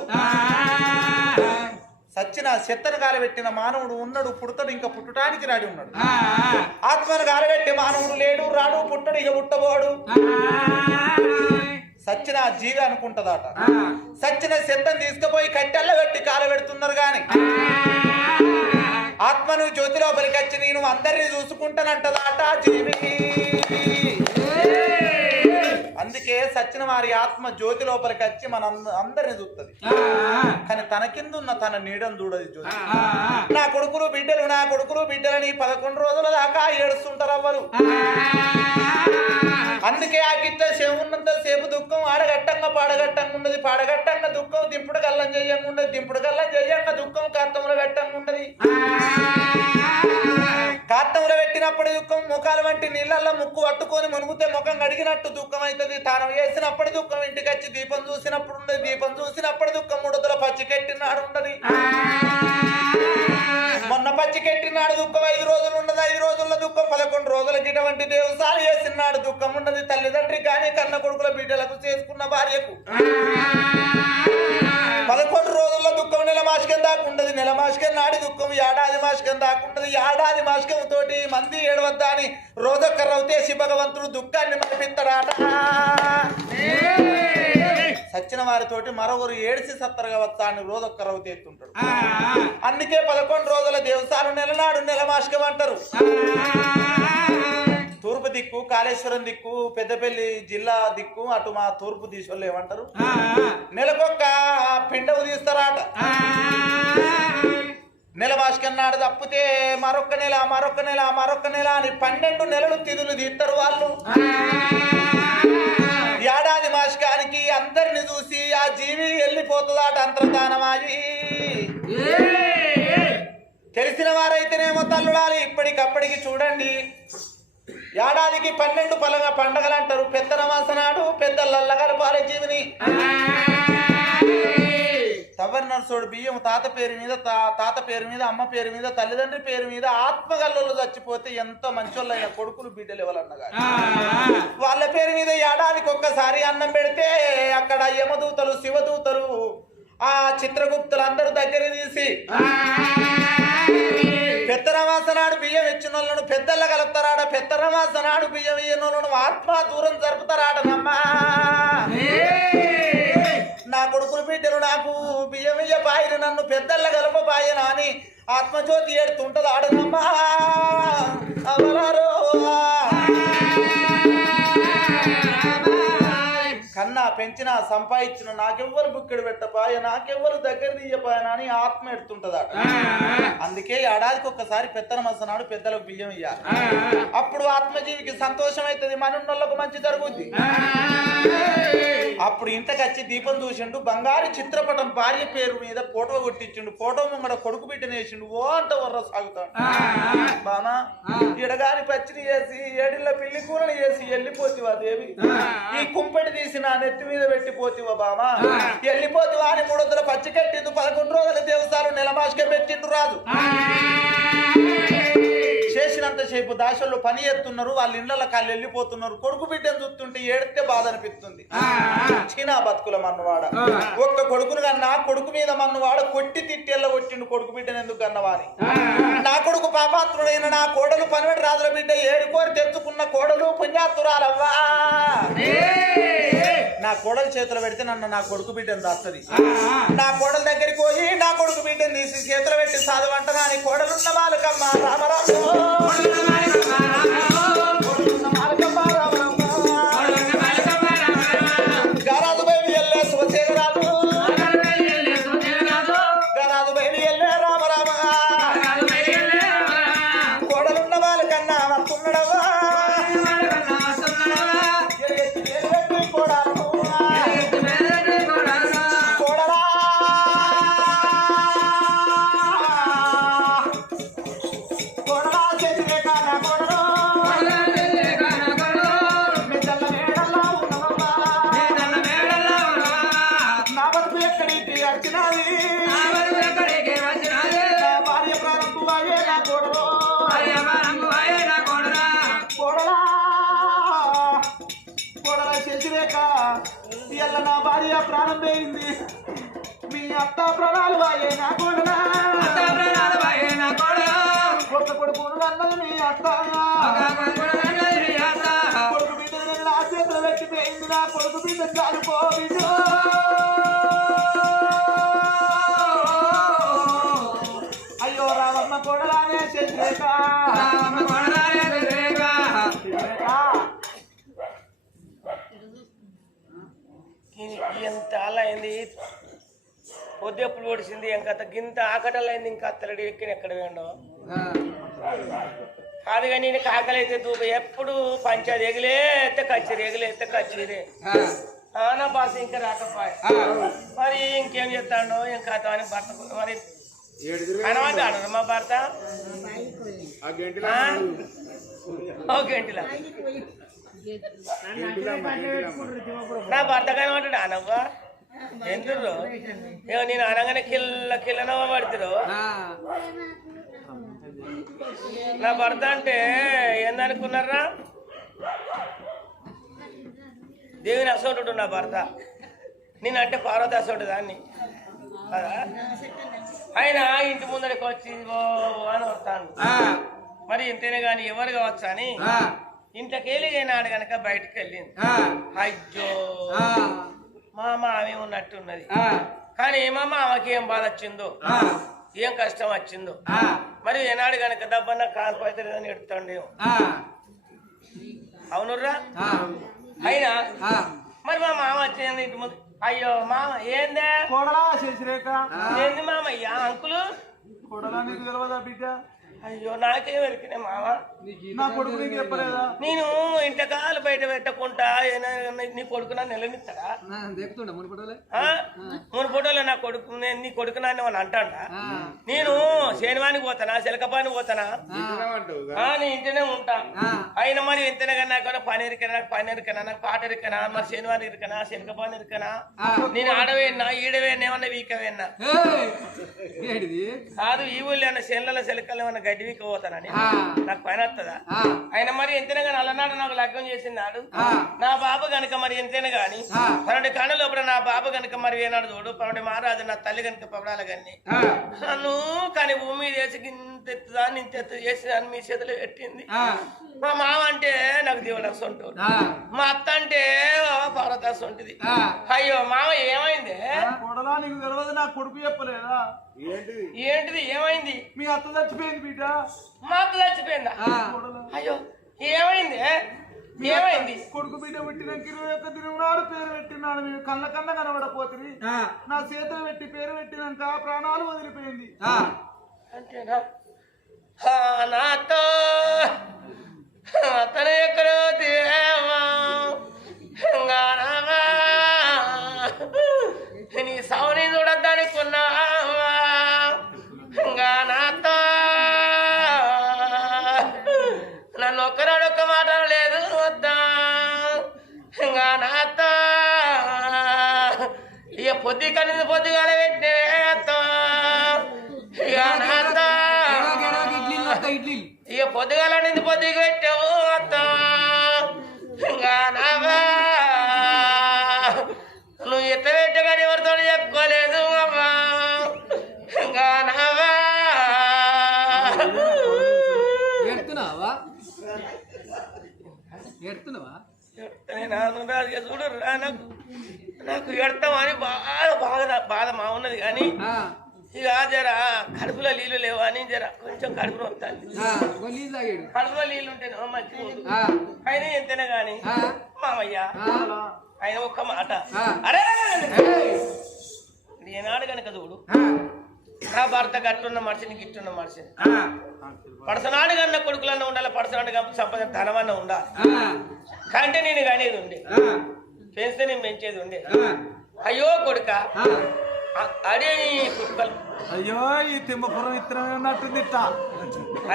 సచ్చిన చెత్తను కాలబెట్టిన మానవుడు ఉన్నాడు పుడతాడు ఇంకా పుట్టడానికి రాడి ఉన్నాడు ఆత్మను కాలబెట్టే మానవుడు లేడు రాడు పుట్టడు ఇక పుట్టబోడు సచ్చిన జీవి అనుకుంటదట సచ్చిన చెత్తను తీసుకుపోయి కట్టెల్ల పెట్టి కాలబెడుతున్నారు గాని ఆత్మను జ్యోతి లోపలికి వచ్చి నేను అందరినీ చూసుకుంటానంటదాట జీవి అందుకే అందుకే సచ్చిన వారి ఆత్మ జ్యోతి లోపలికి వచ్చి మన అందరిని చూస్తుంది కానీ తన కింద ఉన్న తన నీడను చూడదు జ్యోతి. నా కొడుకులు బిడ్డలని 11 రోజుల దాకా ఏడుస్తుంటారు అవ్వరు. అందుకే ఆ గిట్ట ఉన్నంత సేపు దుఃఖం ఆడగట్టంగా పాడగట్టంగా ఉండదు, పాడగట్టంగా దుఃఖం దింపుడు కల్లం చెయ్యంగా ఉండదు, దింపుడు కల్లం చెయ్యంగా దుఃఖం కార్తంలో పెట్టంగా ఉండదు. కార్తంలో పెట్టినప్పుడు దుఃఖం ముఖాలు వంటి నీళ్ళల్లో ముక్కు పట్టుకొని మునుగుతే ముఖం కడిగినట్టు దుఃఖం అవుతుంది. తానం వేసినప్పుడు దుఃఖం ఇంటికి వచ్చి దీపం చూసినప్పుడు ఉండదు, దీపం చూసినప్పుడు దుఃఖం ముడతల పచ్చికెట్టినాడు ఉండదు. మొన్న పచ్చికెట్టినాడు దుఃఖం 5 రోజులు ఉండదు, 5 రోజుల్లో దుఃఖం 11 రోజులకి ఇటువంటి దేవసాలు వేసినాడు దుఃఖం ఉండదు. తల్లిదండ్రి కానీ కన్న కొడుకుల బిడ్డలకు చేసుకున్న భార్యకు 11 రోజుల్లో దుఃఖం నెల మాసికం దాకుండదు, నెల మాసికం నాడి దుఃఖం ఏడాది మాసికం దాకుండదు. ఏడాది మాసికం తోటి మంది ఏడవద్దా అని రోజొక్క రౌతేసి భగవంతుడు దుఃఖాన్ని మరిపిస్తాడాట. సచ్చిన వారితోటి మరొకరు ఏడిసి సత్తరగా వస్తా అని రోజొక్క రౌతి ఎత్తుంటాడు. అందుకే 11 రోజుల దేవసాలు నెలనాడు నెల మాసికం అంటారు. తూర్పు దిక్కు కాళేశ్వరం దిక్కు పెద్దపల్లి జిల్లా దిక్కు అటు మా తూర్పు దిశలో ఏమంటారు నెలకొక్క పిండవు తీస్తారాట. నెల మాసికన్నాడు తప్పితే మరొక్క నెల మరొక్క నెల మరొక్క నెల అని 12 నెలలు తిథులు తీస్తారు వాళ్ళు. ఏడాది మాసికానికి అందరిని చూసి ఆ జీవి వెళ్ళిపోతుందాట అంతర్ధానమాయి. తెలిసిన వారైతేనేమో తల్లుడాలి. ఇప్పటికప్పటికి చూడండి ఏడాదికి 12 పండగలు అంటారు. పెద్ద నమాసనాడు పెద్దలల్ల కలపాలి జీవిని. తవ్వరి నర్సుడు బియ్యం తాత పేరు మీద అమ్మ పేరు మీద తల్లిదండ్రి పేరు మీద ఆత్మగల్లు చచ్చిపోతే ఎంతో మంచోళ్ళైన కొడుకులు బిడ్డలు ఎవరన్నగా వాళ్ళ పేరు మీద ఏడాదికి ఒక్కసారి అన్నం పెడితే అక్కడ యమదూతలు శివదూతలు ఆ చిత్రగుప్తులు అందరూ దగ్గర తీసి పెత్తరమాసనాడు బియ్యం ఇచ్చిన వాళ్ళను పెద్దల కలుపుతారాడ, పెత్తరమాసనాడు బియ్యం ఇయ్యన వాళ్ళను ఆత్మ దూరం జరుపుతారాడనమ్మా. నా కొడుకులు బిడ్డలు నాకు బియ్యం ఇయ్య పాయను నన్ను పెద్దల కలపపాయన అని ఆత్మజ్యోతి ఏడుతుంటది ఆడనమ్మా. అవరారో కన్నా పెంచిన సంపాదించిన నాకెవ్వరు బుక్కెడు పెట్టపాయ నాకెవ్వరు దగ్గర తీయపాయన అని ఆత్మ ఎడుతుంటదట. అందుకే ఏడాదికి ఒక్కసారి పెత్తనమసనాడు పెద్దలకు బియ్యం ఇయ్యాలి. అప్పుడు ఆత్మజీవికి సంతోషం అవుతుంది, మనున్నోళ్ళకు మంచి జరుగుద్ది. అప్పుడు ఇంతకు వచ్చి దీపం చూసిండు, బంగారు చిత్రపటం భార్య పేరు మీద ఫోటో కొట్టించిండు, ఫోటో ముంగడ కొడుకు బిడ్డను వేసిండు. ఓ అంట వర్ర సాగుతాడు. బానా ఇడగాని పచ్చిని చేసి ఏడిళ్ళ పిల్లి కూరని చేసి వెళ్ళిపోతివా దేవి, ఈ కుంపెటి తీసి నా నెత్తి మీద పెట్టిపోతివా బామా, వెళ్ళిపోతివా అని 3 వందల పచ్చి కట్టిండు. 11 రోజుల దేవసాలు నెల మాసిక పెట్టిండు రాజు. చేసినంతసేపు దాశల్లో పని ఎత్తున్నారు, వాళ్ళ ఇళ్ల కాళ్ళు వెళ్ళిపోతున్నారు. కొడుకు బిడ్డను చూస్తుంటే ఏడితే బాధ అనిపిస్తుంది. చీనా బతుకుల మన్నవాడ ఒక్క కొడుకును కన్నా కొడుకు మీద మన్నవాడ కొట్టి తిట్టేళ్ళ కొట్టిండు కొడుకు బిడ్డను ఎందుకు కన్నవాని. నా కొడుకు పాపాత్రుడైన నా కోడలు 12 రాజుల బిడ్డ ఏడుకోరి తెచ్చుకున్న కోడలు పుణ్యాత్తురాలవ్వా. నా కోడలు చేతులు పెడితే నన్ను నా కొడుకు బిడ్డను దాస్తుంది. నా కోడల దగ్గరికి పోయి నా కొడుకు బిడ్డను తీసి చేతులు పెట్టి సాధవంటనా అని కోడలున్న వాళ్ళకమ్మ రామరాజు గరాజు బయలు వెళ్ళే శివశేఖరాజు గరాజు బయలు వెళ్ళే రామరామ కోడలున్న వాళ్ళకన్నా వస్తున్నాడవా ఇవాళ నా భార్య ప్రాణం పోయింది. మీ అత్త ప్రాణాలు వాయే నా కోడలా, కొత్త కొడుకును అన్నది మీ అత్త, కొడుకు బిడ్డ నా చేతులు పెట్టిపోయింది. నా కొడుకు బిడ్డ చాలుకో బిడ్డ. అయ్యో రామమ్మ కోడలానే చేసిరేక ఎంత అలా అయింది పొద్దెప్పుడు పొడిచింది ఇంకా గింత ఆకటలు అయింది ఇంకా అత్తలడి ఎక్కిన ఎక్కడ వేయండో అది కానీ నేను కాకలు అయితే దూప ఎప్పుడు పంచాది ఎగిలే ఎత్తే కచ్చిరే నా బాస ఇంకా రాకపోయా మరి ఇంకేం చెప్తాడో ఇంకా అని భర్త మరి అనమంటాడు మా భర్త గంటిలా నా భర్త కనమంటాడు అనవ్వా ఎందుకు నేను అనగానే కిల్లనవ్వ పడుతురు నా భర్త అంటే ఏందనుకున్నారా దేవుని అసోటుడు నా భర్త నేనంటే పార్వతి అసోటు దాన్ని కదా ఆయన ఇంటి ముందరికి వచ్చి ఓ అని వస్తాను మరి ఇంతేనే గాని ఎవరు కావచ్చు అని ఇంట్లోకి వెళ్ళినాడు గనక బయటకు వెళ్ళింది అయ్యో మా మామే ఉన్నట్టున్నది కానీ మా మామకి ఏం బాధ వచ్చిందో ఏం కష్టం వచ్చిందో మరి ఏనాడు గనక దబ్బన్న కాలిపోతాడని ఎడుతాండే అవునుర్రా అయినా మరి మా మామ వచ్చింది ఇంటి ముందు అయ్యో మామ ఏందే ఏంది మామయ్యా అంకులు బిడ్డ అయ్యో నాకేం వెలికినా మామ నా కొడుకు నీకు చెప్పలేదా నేను ఇంతకాలు బయట పెట్టకుండా నీ కొడుకు నన్ను నిలనిస్తాడా మూడు ఫోటోలు నా కొడుకు నీ కొడుకు నన్ను అని అంటాడా నేను శనివానికి పోతానా శిలకపానికి పోతానా నీ ఇంటనే ఉంటా అయినా మరి ఇంతనే కానీ నాకు పని ఇరికనా నాకు పాట ఇరికనా మరి శనివారం ఇరికనా శిలకపాని ఇరికనా నేను ఆడవేనా ఈడవేనా ఏమన్నా వీకవేనా కాదు ఈ ఊళ్ళో ఏమన్నా శనిల శిలకలు ఏమన్నా గడ్డివికి పోతానని నాకు పైన వస్తుందా ఆయన మరి ఎంతైనా కానీ అల్లనాడు నాకు లగ్నం చేసినాడు నా బాబు గనుక మరి ఎంతైనా గాని పన్నెండు కళ్ళ లోపల నా బాబు గనుక మరి ఏనాడు చూడు పన్నెండు మహారాజు నా తల్లి గనుక పవడాల గన్ని నన్ను కానీ భూమి చేసి ఇంతెత్తుదా ఇంతెత్తు చేసి అని మీ చేతులు పెట్టింది మా మామ అంటే నాకు దేవుడు సొంటోడు మా అత్త అంటే పార్వత సొంటిది అయ్యో మామ ఏమైంది నీకు తెలియదు నా కొడుకు చెప్పలేదా ఏంటిది ఏమైంది మీ అత్త చచ్చిపోయింది బిడ్డ మా అత్త చచ్చిపోయిందా అయ్యో ఏమైంది ఏమైంది కొడుకు బిడ్డ పెట్టినాక 21 దినం నాడు పేరు పెట్టినాడు మీరు కళ్ళ కనబడపోతుంది నా చేతులు పెట్టి పేరు పెట్టినాక ప్రాణాలు వదిలిపోయింది అంతేనా నాతో అతను ఎక్కడో దేవా నీ సౌని చూడద్దనుకున్నావా నాతో నన్ను ఒక్కనాడు ఒక్క మాట లేదు వద్దా నాతో ఇక పొద్దుగాల పెట్టినేతో ఇక నాతో ఇక పొద్దుగాల నింది పొద్దుకు పెట్టావు అత్త నావా నువ్వు ఎట్ట పెట్టగానే ఎవరితో చెప్పుకోలేదు అమ్మా నావా చూడు నాకు ఎడతామని బాధ మా ఉన్నది కానీ ఇక జర కడుపులో నీళ్లు లేవు అని జర కొంచెం కడుపు వస్తాను కడుపులో నీళ్ళు ఉంటే మంచిగా అయినా ఎంతైనా గాని మామయ్య ఆయన ఒక్క మాట అరే ఏనాడు కనుక చూడు నా భర్త గట్టున్న మనిషిని గిట్టున్న మనిషిని పడసనాడు కన్నా కొడుకులన్నా ఉండాలి పడసనాడు సంపద ధనమన్నా ఉండాలి కంటే నేను కానేది ఉండే పెంచితే నేను పెంచేది ఉండే అయ్యో కొడుక అడే కుక్కలు అయ్యో ఈ తిమ్మపురం ఇత్తనం ఉన్నట్టుంది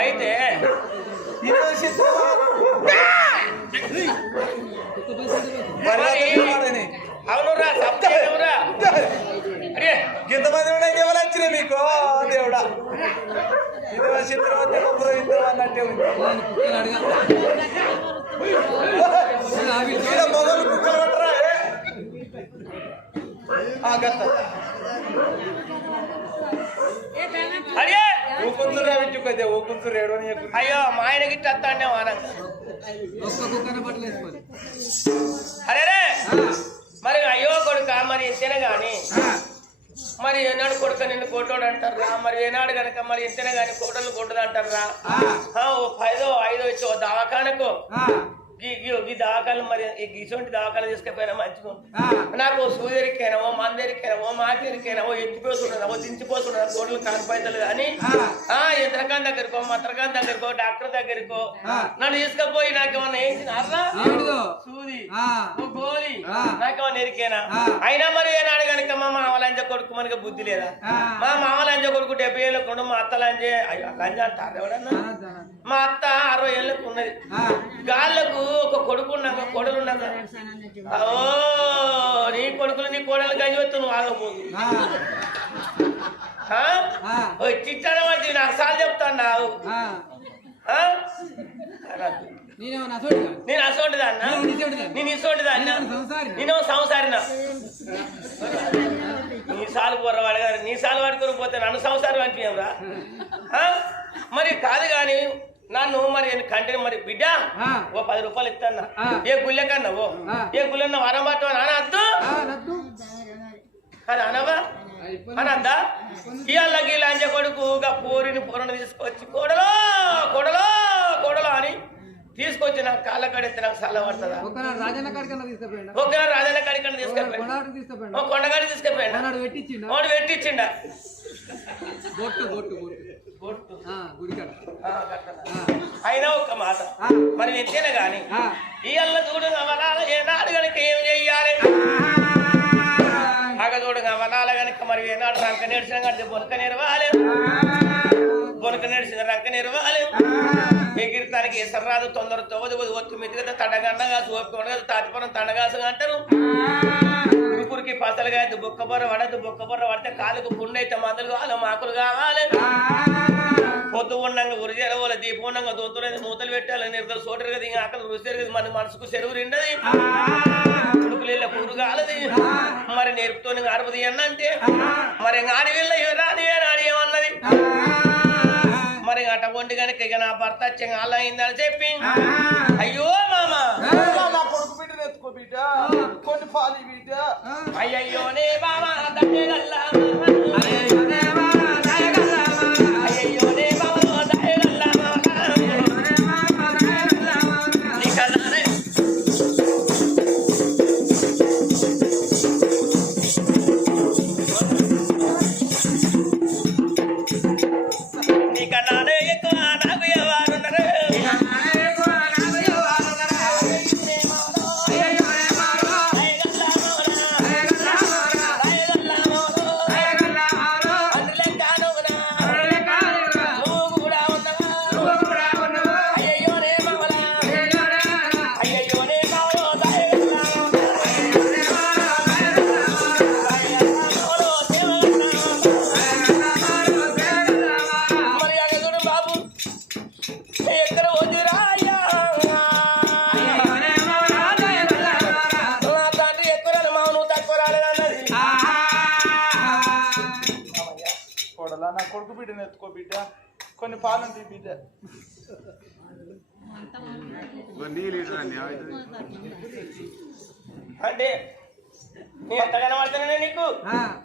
అయితే అవునురా సప్తరా అరే ఎంతమంది ఎవరు వచ్చినా మీకు దేవుడా ఇది చిత్రం తిమ్మపురం ఇత్తనం అన్నట్టే ఉంది మొగలు కుక్కలు పట్టరా అయ్యో మా ఆయన గిట్ట వస్తాండే అరే మరి అయ్యో కొడుక మరి ఎంతైనా గాని మరి ఏనాడు కొడుక నిన్ను కొట్టోడు అంటారా మరి ఏనాడు కనుక మరి ఎంతైనా గాని కోటలు కొట్టదు అంటారా 5 ఇచ్చి దవాఖానకు ఈ దవాఖాలు మరి ఇటువంటి దవాఖాలు తీసుకుపోయినా మంచిగా నాకు సూదరికైనావో మందరికైనావో మాకేరికైనావో ఎత్తిపోతున్నావో దించిపోతున్నా గోడలు కానిపోతలు కానీ యంత్రకాన్ దగ్గరకో మంత్రకాన్ దగ్గరకో డాక్టర్ దగ్గరకో నన్ను తీసుకుపోయి నాకేమన్నా వేయించినారా సూది గోలి నాకేమన్నా ఎరికేనా అయినా మరి ఏనాడు కనుక మా మామలంజ కొడుకు మనకి బుద్ధి లేదా మా మామలంజ కొడుకు 70 ఏళ్ళకు మా అత్త లంజే లంజ అంటారు ఎవడన్నా మా అత్త 60 ఏళ్ళకు ఉన్నది గాళ్ళకు ఒక కొడుకు ఉన్నాక కోడలు ఉన్నాక ఓ నీ కొడుకులు నీ కోడలు గంజి నువ్వు ఆగపోదు చిట్టాడ వాటి నాకు సార్లు చెప్తాను నేను అసోంటిదా అన్న నేను ఇసోంటిదా అన్న నేను సంసారిన నీ సాలు పొరవాడు గారు నీ సాలు పడుకొని పోతే నన్ను సంసారం అనిపించరా మరి కాదు కాని నన్ను మరి కంటే మరి బిడ్డ ఓ 10 రూపాయలు ఇస్తాను ఏ గుళ్ళెకన్నా ఓ ఏ గుళ్ళన్నా వరం పట్టు నాన్న అద్దు అని అనవా అని అందా ఇవాళ గీలాంజ కొడుకు పూరను తీసుకొచ్చి కోడలో కోడలో కోడలో అని తీసుకొచ్చి నాకు కాళ్ళ కడితే నాకు సల్ల పడుతుందా ఒకనాడు రాజన్న కాడికన్నా తీసుకెళ్ళిపోయాడు కొండగాడి తీసుకెళ్ళిపోయాడు వాడు పెట్టించిండ అయినా ఒక్క మాట మరి నిత్యనే గాని ఇవాళ చూడు గమనాల ఏనాడు కనుక ఏం చెయ్యాలి అగ చూడు గమనాల కనుక మరి ఏనాడు రంక నేర్చిన కడితే బొనక నేర్చిన రంక నిర్వాలి ఎగిరితానికి ఎసరాదు తొందర తోవదు ఒత్తి మెతిగత తడగండగా చూపుకోండి తాతిపురం తండగాసుగా అంటారు ఉరుకురికి పసలుగా బొక్కబొర్ర పడద్దు బొక్కబొర్ర పడితే కాలుకు పుండైతే మందులు కావాలి మాకులు కావాలి పొద్దు ఉండంగా ఉరిజేల వాళ్ళ దీపం ఉండంగా దొంతులేదు మూతలు పెట్టాలి నిర్దలు సోటరు కదా ఇంకా అక్కడ రుచి కదా మన మనసుకు చెరువు నిండది ఉడుకులేళ్ళ కూరు కాలది మరి నేర్పుతోని అరవది అన్నంటే మరి ఆడి వీళ్ళ రాని ఆడి ఏమన్నది మరి అటువంటి కనుక ఇక నా భర్త చెంగాల అయిందని చెప్పి అయ్యో మామ నా కొడుకు బిడ్డను ఎత్తుకో బిడ్డ కొన్ని పాలి బిడ్డ అయ్యయ్యోనే బామా దయగల్లా నా కొడుకు బిడ్డను ఎత్తుకో బిడ్డ కొన్ని పాలంటి బిడ్డ అంటే నీకు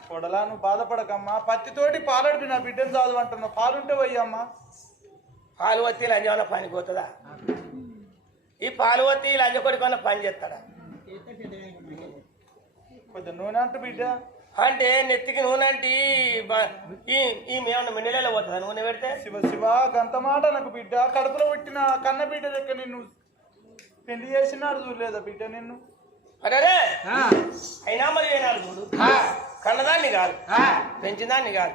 కొడలా నువ్వు బాధపడకమ్మా పత్తితోటి పాలడిపి నా బిడ్డను చదువు అంటున్నావు పాలుంటే పోయమ్మా పాలువత్తి లంజమన్న పని పోతుందా ఈ పాలువత్తి లంజకొడి కొన్న పని చేస్తాడా కొద్దిగా నూనె అంటూ బిడ్డ అంటే నెత్తికి నూనె అంటే ఈమెమన్నా మిన్నెలలో పోతుందా నూనె పెడితే శివ శివ గంత మాట నాకు బిడ్డ కడుపులో పుట్టిన కన్న బిడ్డ లెక్క నిన్ను పెళ్లి చేసినాడు చూడలేదా బిడ్డ నిన్ను అరే అయినా మరి ఏనాడు చూడు కన్నదాన్ని కాదు పెంచిందాన్ని కాదు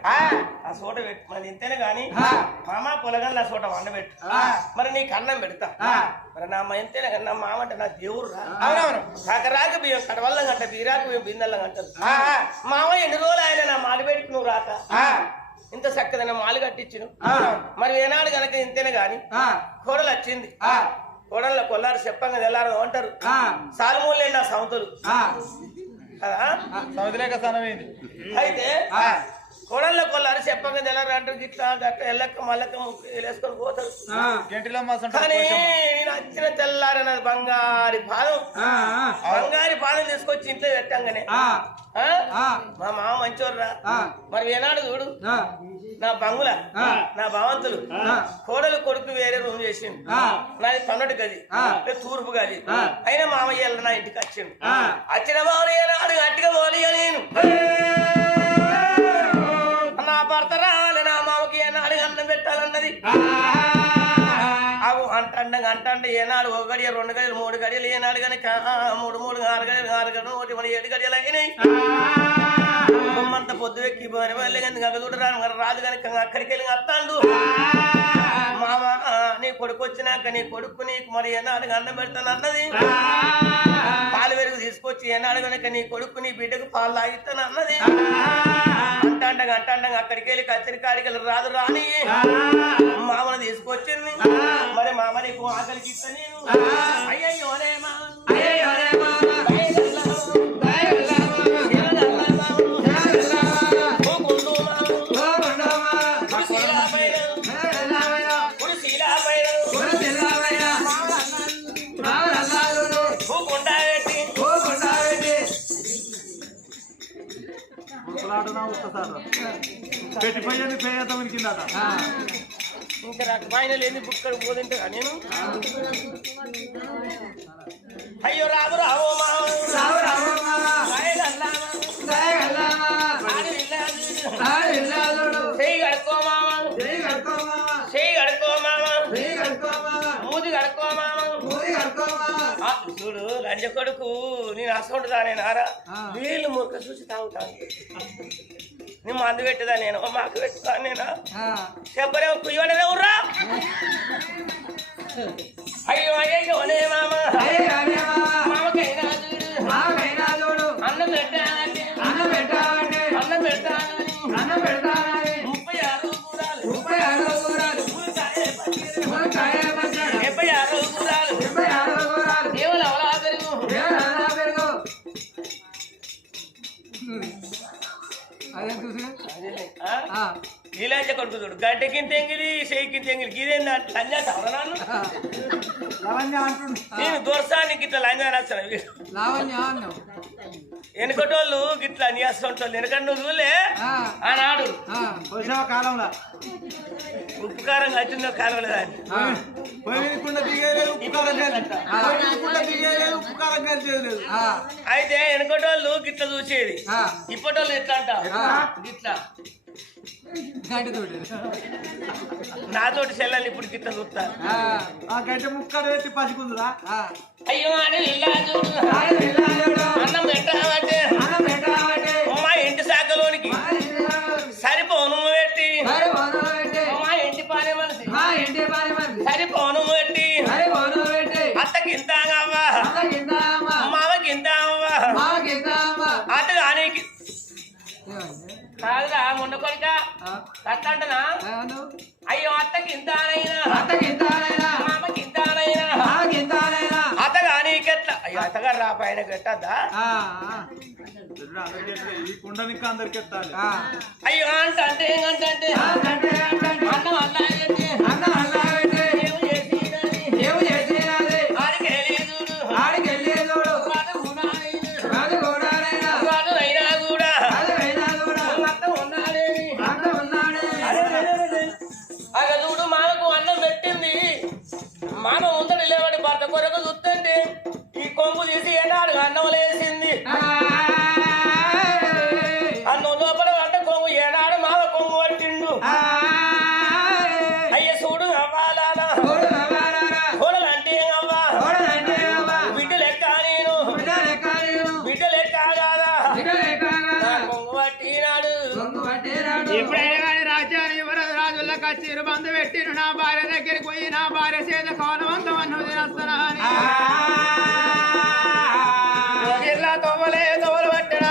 ఆ సోట పెట్టు మరి ఇంతేనే గాని మామ పొలగల్లా సోట వండబెట్టు మరి నీకు అన్నం పెడతా మరి నా అమ్మ ఇంతేనే కానీ నా మామ అంటే నా దేవుడు రా కాకరాక బియ్యం కడవల్ల గంట బీరాకు బియ్యం బిందెల్ల గంటలు మామ ఎన్ని రోజులు ఆయన నా మాలు పెట్టుకు నువ్వు రాక ఇంత చక్కదైన మాలు కట్టించును మరి ఏనాడు కనుక ఇంతేనే గాని కూరలు వచ్చింది కోడళ్ళ కొల్లారు చెప్పంగా తెల్లారు అంటారు సాలుమూలే నా సౌతులు కదా సముద్రేక స్థానమైంది అయితే కోడళ్ళ కొల్లారు చెప్పక తెల్లారు అంటారు గిట్లా గట్ట ఎల్లక్క మల్లక్క వేసుకొని పోతారు గంటిలో మసంట కానీ నేను వచ్చిన తెల్లారన్నది బంగారి పాదం తీసుకొచ్చి ఇంట్లో పెట్టంగానే మా మామ మంచోర్రా మరి ఏనాడు చూడు నా బంగుల నా భవంతులు కోడలు కొడుకు వేరే రూమ్ చేసిండు నాది పన్నటి గది తూర్పు గది అయినా మామయ్య నా ఇంటికి వచ్చిండు వచ్చిన బావలు ఏనాడు గట్టిగా పోలి నేను నా భర్త రావాలి నా మామకి ఏనాడు అన్నం పెట్టాలన్నది అవు అంటండ ఏనాడు ఒక గడియ 2 గడియలు 3 గడియలు ఏనాడు కనుక 3 4 గడియలు 6 గడియలు 1 7 గడియలు అయినాయి బొమ్మంత పొద్దు ఎక్కి వెళ్ళి రాదు కనుక అక్కడికి వెళ్ళి అత్తాండు మామ నీ కొడుకు వచ్చినాక నీ కొడుకు నీకు మరి ఏనాడు అన్నం పెడతాను అన్నది పాలు వెరుగు తీసుకొచ్చి ఏనాడు కనుక నీ కొడుకు నీ బిడ్డకు పాలు తాగిస్తాను అన్నది అంటండగా అక్కడికి వెళ్ళి కచ్చరి కాడికి వెళ్ళి రాదు రాని మామను తీసుకొచ్చింది మరి మామ నీకు ఆకలికి ఇస్తా నేను అయ్యయ్యోనే పెట్టిపోయింది పేదం కిందట ఇంకా రకమైన లేని బుక్కడు పోదింటే నేను అయ్యో రావు రావో చేయి కడుక్కో మామ మూది కడుక్కో మామ చూడు లంజ కొడుకు నేను అసలుంటుందానే నారా వీళ్ళు మురక చూసి తాగుతాను నేను మందు పెట్టదా నేను మాకు పెట్టుదా నేనా చెప్పరే కుయ్యడేవురా అయ్యో అయ్యోనే మామ మామకైనా చూడు అన్నం పెట్టానంటే అన్నం పెడతాను 36 కూరాలు 76 కూరాలు దేవులు అవలా పెరుగు నీలాంజ కొడుకు చూడు గడ్డకింత ఎంగిలి చేయికింత ఎంగిలి గిదేందా లంజా చవరనాను నేను దొరసాన్ని గిట్ల లంజా నచ్చాను వెనుకటోళ్ళు గిట్లా నియాసంటోళ్ళు వెనకటి నువ్వు చూలే ఆనాడు కాలంలో ఉప్పు కారం కట్టిందో కాలం లేదని అయితే వెనకటోళ్ళు గిట్ల చూసేది ఇప్పటోళ్ళు ఎట్లా అంట గిట్లా నాతోటి చెల్లెలు ఇప్పుడు గిట్ల చూస్తారు గంట ముక్కలు పెట్టి పసికుందురా అయ్యో అని అన్నం పెట్టాలంటే మా ఇంటి శాఖలోనికి సరిపోను పెట్టి మా ఇంటి పానే మనిషి సరిపోను పెట్టి అత్తకింత అవ్వా మామకింత అవ్వా అత్త కానీకి కాదురా మొన్న కొడుక అట్లంటనా అయ్యో అత్తకి ఇంతానైనా మామకి ఇంతానైనా అత్తగా నీకెట్లా అయ్యో అత్తగారు రా పైన పెట్టద్దా ఈ కుండని అందరికి ఎత్తాలి అయ్యో అంటే అన్నం అల్లాగట్టి చూడు మామకు అన్నం పెట్టింది మామ ముందడు లేవాడి భర్త కొరకు చూస్తుంటే ఈ కొంగు తీసి ఏనాడు అన్నం లేసింది అన్నం లోపల పడ్డ కొంగు ఏనాడు మామ కొంగు పట్టిండు అయ్య చూడు అవ్వాలా చూడాలంటే అవ్వా బిడ్డ లెక్క నేను బిడ్డ లెక్క కాదా కొంగు పట్టినాడు ఎప్పుడైనా కానీ రాజ్యాన్ని యువరాజు రాజుల్లో కచ్చిరు బంధు పెట్టిను నా భార్య దగ్గరికి పోయి నా భార్య చేత కోనవంతం అన్నది వస్తానని ఇలా తొవ్వలే తొవ్వలు పట్టినా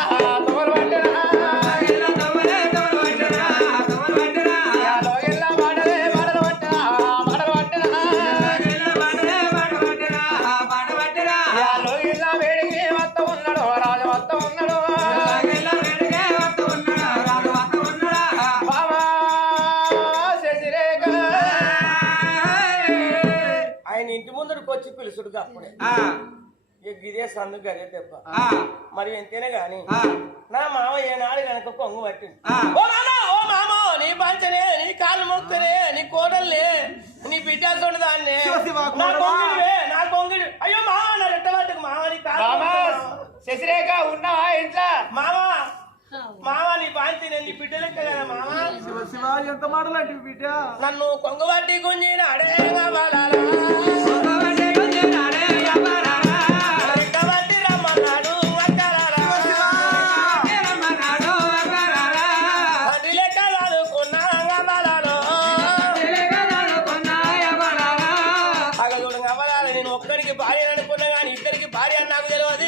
ఎప్పుడు అప్పుడే ఇక ఇదే సందు గదే దెబ్బ మరి ఎంతేనే గాని నా మామ ఏనాడు కనుక కొంగు పట్టింది ఓ మామ నీ పంచనే నీ కాళ్ళు మొక్కనే నీ కోడల్లే నీ బిడ్డ చూడదాన్నే నా కొంగిడి అయ్యో మామ నా రెట్ట పట్టుకు మామ నీ కాళ్ళు శశిరేఖ ఉన్నావా ఇంట్లో మామ నీ పాంచి నేను నీ బిడ్డ లెక్క కదా మామ శివ ఎంత మాటలు బిడ్డ నన్ను కొంగు పట్టి గుంజిన అడే ఒక్కడికి భార్య అనుకున్నా కానీ ఇద్దరికి భార్య అని నాకు తెలియదు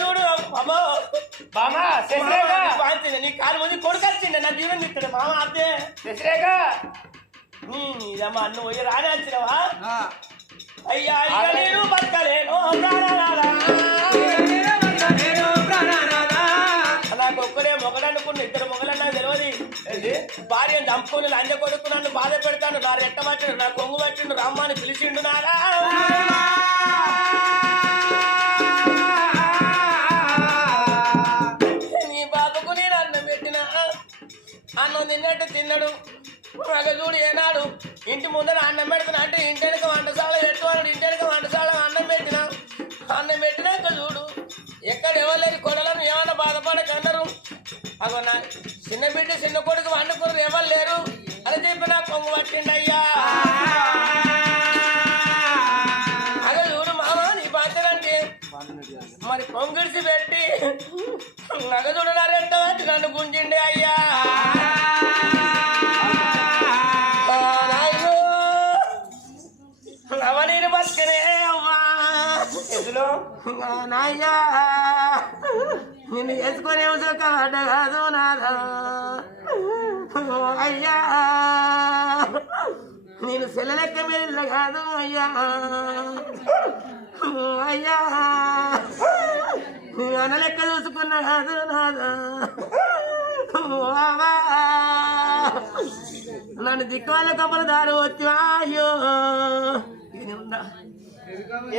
చూడు బామా శశిరేఖ నీ కాలు ముందు కొడుకు వచ్చిండే నా జీవన్ ఇస్తాడు మామ అద్దే శశిరేఖ నీదమ్మా అన్ను పోయి రాని వచ్చినవా అయ్యా ఇక నేను బతకలేను నాకు ఒక్కడే మొగడనుకున్న ఇద్దరు మొగలని నాకు తెలియదు భార్యను చంపుకొని లంజ కొడుకు నన్ను బాధ పెడతాను నా రెట్ట పట్టిండు నా కొంగు పట్టిండు రమ్మని పిలిచిండు నారా నీ బాబుకు నేను అన్నం పెట్టిన అన్నం తిన్నట్టు తిన్నాడు చూడు ఏనాడు ఇంటి ముందర అన్నం పెడుతున్నా అంటే ఇంటికి వంటశాల పెట్టుకోవాడు ఇంటికి వంటశాల అన్నం పెట్టినాక చూడు ఎక్కడ ఎవరు కొడలను ఏమన్నా బాధపడకన్నారు అగో నా చిన్న బిడ్డ చిన్న కొడుకు వండుకున్నారు ఎవరు లేరు అని చెప్పి నాకు కొంగు పట్టిండి అయ్యా అదే చూడు మామ నీ బాధ్యనంటే మరి కొంగిడిసి పెట్టి నగ చూడనారెంత నన్ను గుంజిండి అయ్యా అవనీరు బతికనే అమ్మా ఎదులో నాయ్యా నిన్ను వేసుకునే సుఖపడ్డ కాదు నాదా అయ్యా నేను సెల్లెక్క మీద కాదు అయ్యా అయ్యా నేను అన్న లెక్క చూసుకున్నా కాదు నాదా నన్ను దిక్కువాళ్ళ కమ్మలు దారి వచ్చా అయ్యో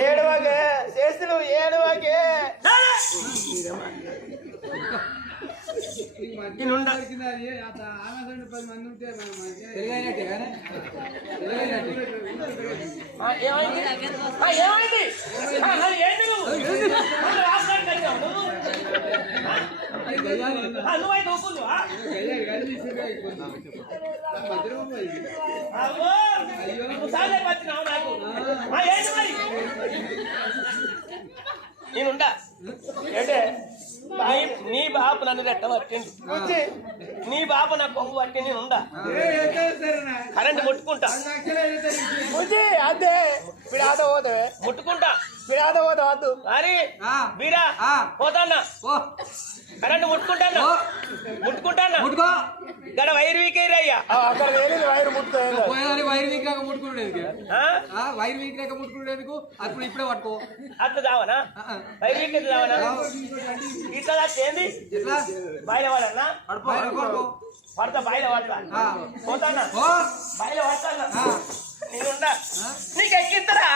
ఏడవగే చేస్తులు ఏడవగే ఏమైంది నువ్వైతే ఒప్పుకుందువా వచ్చినావు నాకు ఏంటి మరి నేనుండా ఏంటే నీ బాపు నన్ను రెట్ట పట్టిండు నీ బాపు నా కొంగు పట్టి నేనుండా కరెంట్ ముట్టుకుంటా అదే పిడాద పోతే ముట్టుకుంటా పిడాద పోతా వద్దు మరి వీరా పోతాన్నా కరెంట్ ముట్టుకుంటాను ముట్టుకుంటాను గడ వైర్ వీకేరు అయ్యా అక్కడ వైర్ ముట్టుకో వైర్ వీక్ రాక ముట్టుకునేది వైర్ వీక్ రాక ముట్టుకునేందుకు అప్పుడు ఇప్పుడే పట్టుకో అట్లా దావనా వైర్ వీక్ ఎట్లా దావనా ఇట్లా ఏంది బయట వాడన్నా పడతా బయట పడతా పోతానా బయట పడతానా నేనుండా నీకు ఎక్కిస్తారా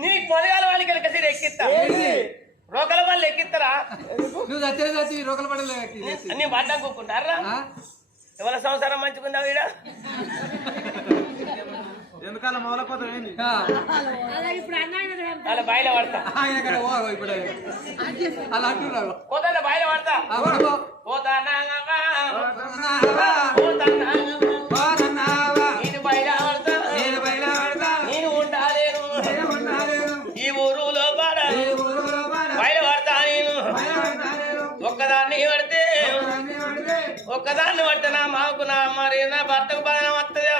నీకు మొదగాల వాళ్ళకి వెళ్ళి ఎక్కిస్తా రోకల వాళ్ళు ఎక్కిస్తారా నువ్వు చచ్చి రోకల పడలే నీ బడ్డా కూకుంటారా ఎవరి సంసారం మంచుకుందా వీడ ఎందుకలా మొదలపోతాం ఏంది అలా బయట పడతా ఇప్పుడు అలా అంటున్నావు పోతా బయట పడతా పోతానా నేను బయట పడతా నేను ఉండాలేను ఈ ఊరులో బయట పడతా నేను ఒక్కదాన్ని పడితే ఒక్కదాన్ని పట్టినా మాకు నా మరి నా భర్తకు బదనం వస్తుంది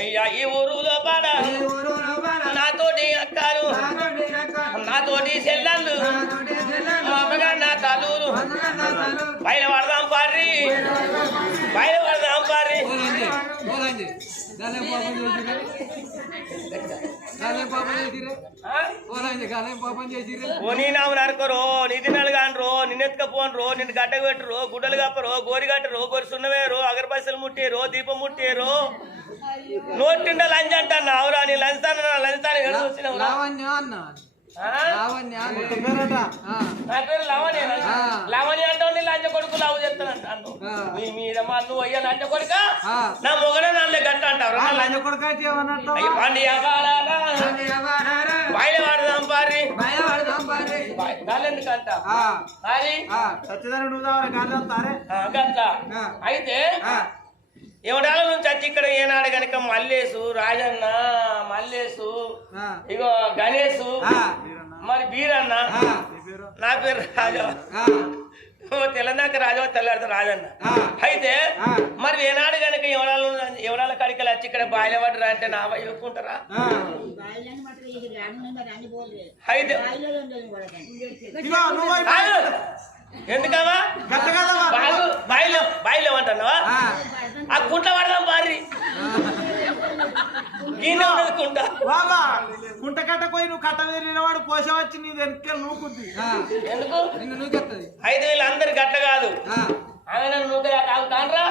అయ్యా ఈ ఊరులో పాడ నాతోటి అక్కలు నాతోటి చెల్లెళ్ళు మా అమ్మగారు నా తల్లులు బయట పడదాం పారి బయట పడదాం పారి నీ నాము నరకరో నిధి నలుగానరో నిన్నెత్తుకపోనరో నిన్ను గడ్డ పెట్టరు గుడ్డలు కప్పరు గోరి కట్టరు గోరి సున్నవేరు అగరపైసలు ముట్టారు దీపం ముట్టారు నోటిండ లంచ్ అంటాను అవురా నీ లంచాను చూసినావు నా పేరు లవణి లవణి అంటావు లంచ కొడుకు లవ్ చేస్తానంటాను నీ మీద మా నువ్వు అయ్యా లంచ కొడుక నా మొగనే నన్ను గట్ట అంటావు లంచ కొడుకు పండి బయలు వాడదాం పారి ఎందుకంట గట్ల అయితే ఎవడాల నుంచి వచ్చి ఇక్కడ ఏనాడు గనక మల్లేసు రాజన్న మల్లేసు ఇగో గణేషు మరి బీరన్న నా పేరు రాజా తెలంగాణ రాజా తెల్లాడితే రాజన్న అయితే మరి ఏనాడు గనక ఎవడాల కాడికి వచ్చి ఇక్కడ బాయిలవాడరా అంటే నా ఇవ్వకుంటారా అయితే ఎందుకమ్మా బాయిలో ఏమంటున్నావా ఆ కుంట్ల పడదాం భారీ కుంట కట్టపోయి నువ్వు కట్ట నిలవాడు పోసే వచ్చి నీ వెనక నూకుంది ఎందుకు అయితే వీళ్ళందరు గట్ల కాదు ఆమె నూక తాగుతానరా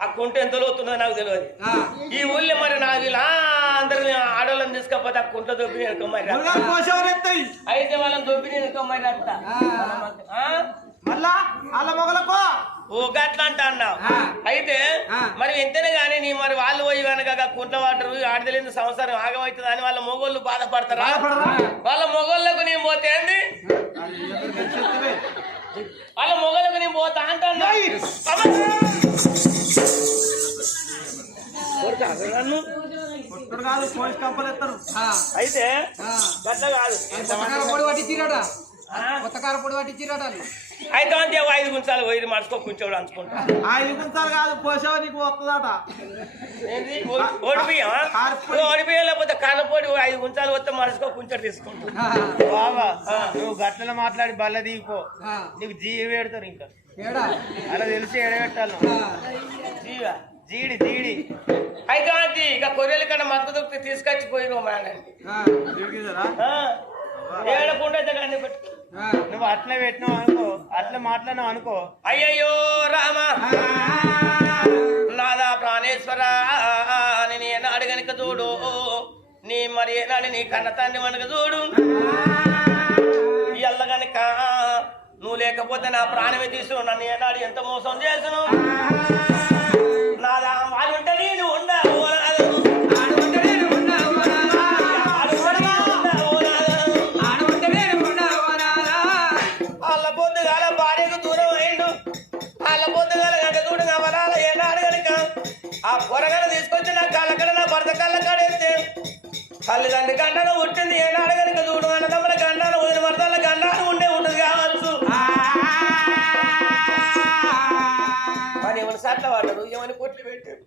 ఆ కుంట ఎంత లోతుందో నాకు తెలియదు ఈ ఊళ్ళో మరి నా వీళ్ళందరినీ ఆడవాళ్ళని తీసుకపోతే ఆ కుంట దొబ్బి మరి అయితే వాళ్ళని దొబ్బి మరి అంతా మళ్ళా అలా మొగలకో ఓ గట్ల అంట అన్నావు అయితే మరి ఎంతనే గానీ నీ మరి వాళ్ళు పోయి కనుక కుంట్ల వాటరు ఆడదలేని సంవత్సరం ఆగమవుతుంది అని వాళ్ళ మొగోళ్ళు బాధపడతారా వాళ్ళ మొగోళ్ళకు నేను పోతే ఏంది వాళ్ళ మొగోళ్ళకు నేను పోతా అంటున్నా అయితే గట్ల కాదు అయితే అంతే 5 గుంచాలు పోయి మర్చుకో కొంచెం అంచుకుంటా 5 గుంచాలు కాదు పోసావు నీకు వస్తుందట ఓడిపోయా లేకపోతే కళ్ళపోడి 5 గుంచాలు వస్తే మర్చుకో కొంచెం తీసుకుంటా బాబా నువ్వు గట్ల మాట్లాడి బల్ల దిగిపో నీకు జీవి పెడతారు ఇంకా అలా తెలిసి ఎడబెట్టాలి జీడి అయితే అంటే ఇక కొర్రెల కన్నా మద్దతు దొరికితే తీసుకొచ్చి పోయిన ఏడకుండా అయితే పెట్టు నువ్వు అట్లా పెట్టినావు అనుకో అట్లా మాట్లాడినావు అనుకో అయ్యయ్యో రామ నాదా ప్రాణేశ్వర నేను ఏనాడు గనుక చూడు నీ మరి ఏనాడు నీ కన్నతాన్ని మనక చూడు ఎల్ల గనుక నువ్వు లేకపోతే నా ప్రాణమే తీసుకున్నావు నన్ను ఏనాడు ఎంత మోసం చేసును నాదా వాళ్ళు ఉంటే నేను ఉండవు ఆ పొరగన తీసుకొచ్చి నా కళ్ళకడ నా భర్త కళ్ళ కాడేస్తే తల్లిదండ్రి గండాను పుట్టింది ఏనాడు కనుక చూడు అన్నదమ్ముల గండాను వదిన భర్తల గండాను ఉండే ఉంటుంది కావచ్చు మరి ఏమైనా సట్ల పడ్డాడు ఏమని కొట్లు పెట్టాడు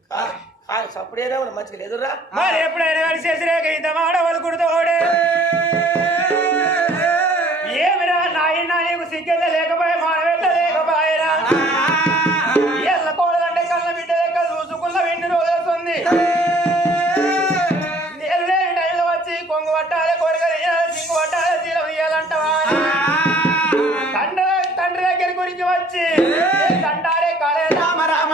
సప్పుడేదా మంచిగా లేదురా మరి ఎప్పుడైనా కానీ చేసిరేక ఇంత మాడవలు కుడుతోడే ఏమిరా నాయన నీకు సిగ్గెళ్ళ లేకపోయా మానవెళ్ళ లేకపోయారా ఎల్ల కోడలంటే కళ్ళ బిడ్డ లెక్క చూసుకున్న వెండి రోజుతుంది నీళ్ళు వచ్చి కొంగు పట్టాలి కొరగలు సింగు పట్టాలి చీల ఇయ్యాలంటవా తండ్రి దగ్గర గురించి వచ్చి తండారే కాలే రామ రామ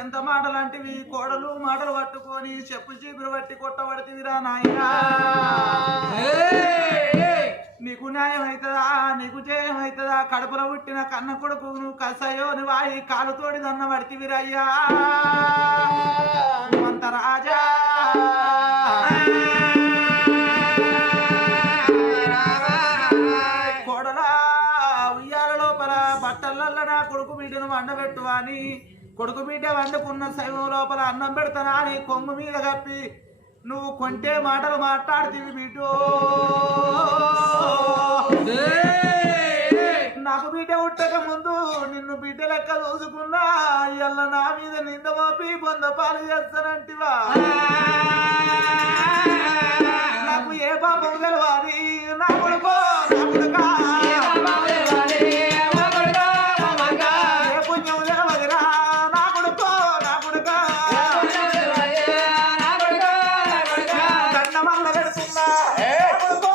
ఎంత మాటలాంటివి కోడలు మాటలు పట్టుకొని చెప్పు చీపురు పట్టి కొట్టబడితివిరా నాయనా నీకు న్యాయం అవుతుందా నీకు జయం అవుతుందా కడుపులో పుట్టిన కన్న కొడుకు నువ్వు కసయో నువ్వు వాయి కాలుతోడి దన్న పడితివిరయ్యా అంత రాజా కోడలా ఉయ్యాల లోపల బట్టలల్ల నా కొడుకు బిడ్డను వండబెట్టు అని కొడుకు బిడ్డ వండుకున్న శైవం లోపల అన్నం పెడతానా అని కొమ్ము మీద కప్పి నువ్వు కొంటే మాటలు మాట్లాడుతీవి బిడ్డో నాకు బిడ్డ ఉట్టక ముందు నిన్ను బిడ్డ లెక్క చూసుకున్నా ఇయ్యాల నా మీద నింద మోపి బొందపాలు చేస్తానంటివా నాకు ఏ పాపం తెలవాలి నా కొడుకో నా కొడుకా ఏ పుణ్యం తెలవదిరా నా కొడుకో నా కొడుకా దండమల్ల పెడుతున్నా కొడుకో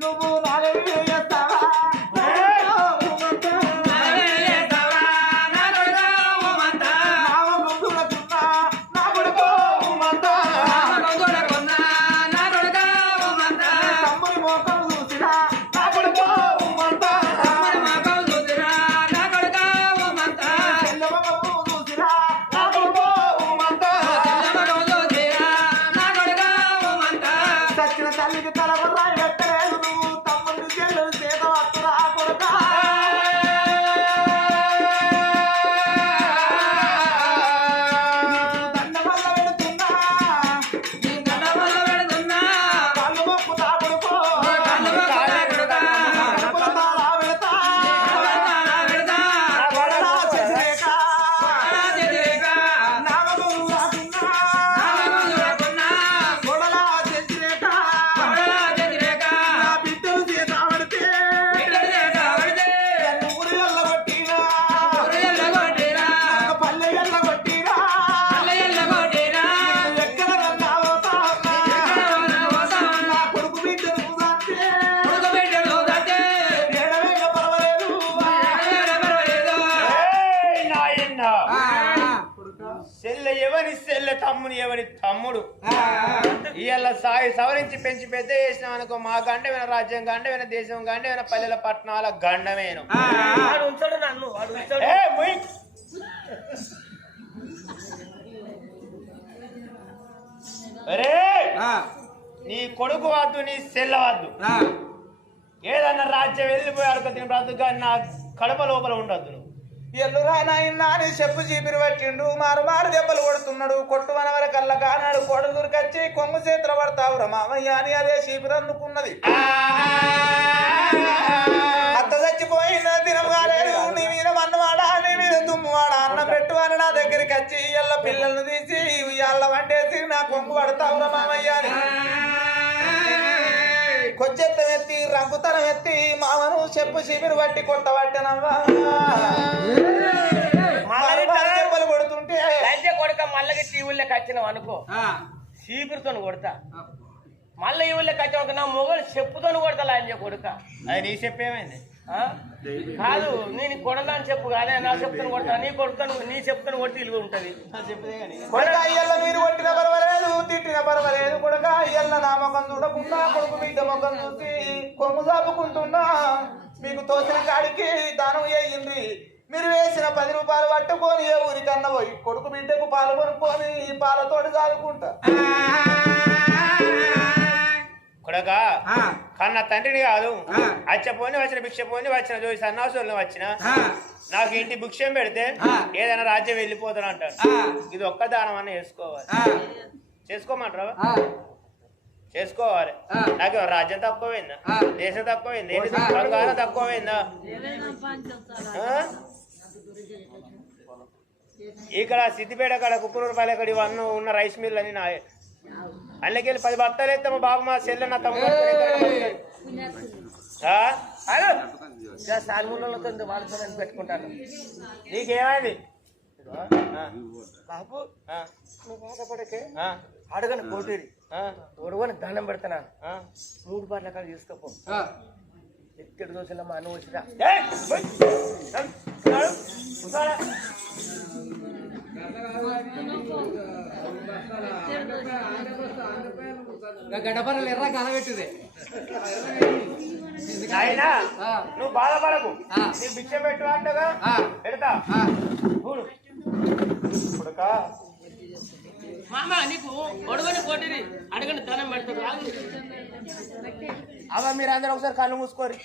నువ్వు నాలుగు చేస్తావా తమ్ముని మోకం చూసినా నా కొడుకో చూసినా నా కొడుకో సచ్చిన తల్లికి తలవరా ఎట్టలేదు నువ్వు తమ్ముడిని చెల్లెలు చేత వస్తురా కొడుకా దండమల్ల పెడుతున్నా కళ్ళు మొక్కుతా కొడుకో కడుపుల తాళా పెడతా కొడలా చేసిరేక నామగురు రాకున్నా కొడలా చేసిరేక నా బిడ్డలు చేత పడితే ఊరు ఎల్లగొట్టినా నన్ను పల్లె ఎల్లగొట్టినా ఎక్కడ రన్నావతా నా కొడుకు బిడ్డను దాస్తే ఏడవేగ పర్వాలేదు సెల్లె ఎవరి సెల్లె తమ్ముని ఎవరి తమ్ముడు ఇవాళ సాయి సవరించి పెంచి పెద్ద చేసినాం అనుకో మా గండమైన రాజ్యం గండమైన దేశం గండమైన పల్లెల పట్టణాల గండమేను వాడు ఉంచాడు నన్ను వాడు ఉంచాడు ఏ ముయ్. అరే నీ కొడుకు వద్దు నీ సెల్ల వద్దు ఏదన్నా రాజ్యం వెళ్ళిపోయి అడుగు తిని బ్రతుకు కానీ నా కడప లోపల ఉండద్దు నువ్వు ఎల్లురా నాయన అని చెప్పు చీపిరి పట్టిండు మారు మారు దెబ్బలు కొడుతున్నాడు కొట్టు మనవర కళ్ళ కానాడు కోడలు దొరికొచ్చి కొంగు చేతులు పడతావురా మామయ్య అని అదే చీపిరి అందుకున్నది అత్త చచ్చిపోయిన దినం కాలేదు నీ మీద మన్నవాడా నీ మీద దుమ్మువాడా అన్న పెట్టు అని నా దగ్గరికి వచ్చి ఇళ్ళ పిల్లల్ని తీసి ఇళ్ళ వండేసి నా కొంగు పడతావురా మామయ్య అని కొచ్చెత్తం ఎత్తి రంగుతనం ఎత్తి మామను చెప్పు చీపిరి పట్టి కొట్టబట్టనవ్వా దెబ్బలు కొడుతుంటే లంచే కొడుక మళ్ళీ టీవీలోకి వచ్చినావు అనుకో చీపురుతో కొడతా మళ్ళీ ఈ ఊళ్ళోకి వచ్చావు నా మొగలు చెప్పుతో కొడతా లంచే కొడుక అది నీ చెప్పేమైంది కాదు నేను కొడదాని చెప్పు కాదే నా చెప్తాను కొడతా నీ కొడుతాను నీ చెప్తాను కొట్టి ఇల్లు ఉంటది కొడుక అయ్యల్ల మీరు కొట్టిన పర్వాలేదు తిట్టిన పర్వాలేదు కొడుక అయ్యల్ల నా ముఖం చూడకుండా కొడుకు బిడ్డ ముఖం చూసి కొమ్ము చాపుకుంటున్నా మీకు తోచిన కాడికి దానం చేయింది మీరు వేసిన 10 రూపాయలు పట్టుకొని ఏ ఊరికన్నా పోయి కొడుకు బిడ్డకు పాలు కొనుక్కొని పాలతోటి సాగుకుంటా కొడక కన్న తండ్రిని కాదు అచ్చపోని వచ్చిన భిక్ష పోని వచ్చిన జోయి సన్నాసులను వచ్చిన నాకు ఇంటి భిక్షం పెడితే ఏదైనా రాజ్యం వెళ్ళిపోతాను అంటారు ఇది ఒక్క దానం అన్న చేసుకోమంటారా చేసుకోవాలి నాకు రాజ్యం తక్కువైందా దేశం తక్కువైంది బంగారం తక్కువైందా ఇక్కడ సిద్దిపేట కాడ కుక్కనూరుపాలె కాడ ఇవన్నీ ఉన్న రైస్ మిల్ అని నాయే అందుకెళ్ళి 10 బత్తాలు అయితే మా బాబు మా చెల్లె నా తమ్ముడు సాల్మూలతో వాళ్ళతో పెట్టుకుంటాను. నీకేమైంది బాబు నువ్వు బాధపడకే అడగని కోటిరి ఒడవని దండం పెడతాను 3 బార్ల కాడ తీసుకోపో ఎక్కడ దోశలో మా అన్న వచ్చిరా గడపరలు ఎర్ర కలబెట్టుదే అయినా నువ్వు బాధపడకు నీకు భిక్ష పెట్టు అంటగా పెడతా చూడు మామ నీకు ఒడవని కోటిరి అడగని దండం పెడతాడు అవ్వ మీరు అందరూ ఒకసారి కళ్ళు మూసుకోరు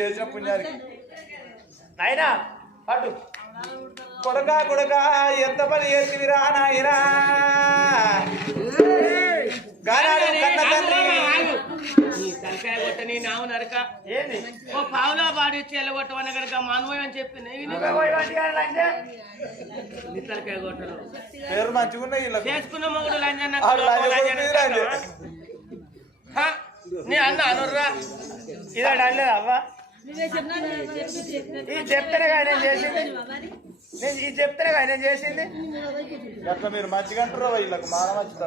చేసిన పుణ్యానికి నాయనా పట్టు కొడక ఎంత పని చేసివిరా నాయనా గానాడు కన్న తండ్రి తలకాయ కొట్టని నావు నరక ఏంది ఓ పావులా బాడి చెల్లగొట్టమన్న కనుక మానవయం అని చెప్పి నీ తలకాయ కొట్టరు పేరు మంచిగున్నాయి వీళ్ళకు. చేసుకున్న మొగుడు లంజన్న నీ అన్న అనుర్రా ఇదా అనలేదు అవ్వ ఇది చెప్తేనే కానీ నేను చేసింది ఇది చెప్తేనే కానీ నేను చేసింది అట్లా మీరు మంచిగా అంటారు వీళ్ళకు మాన మంచిది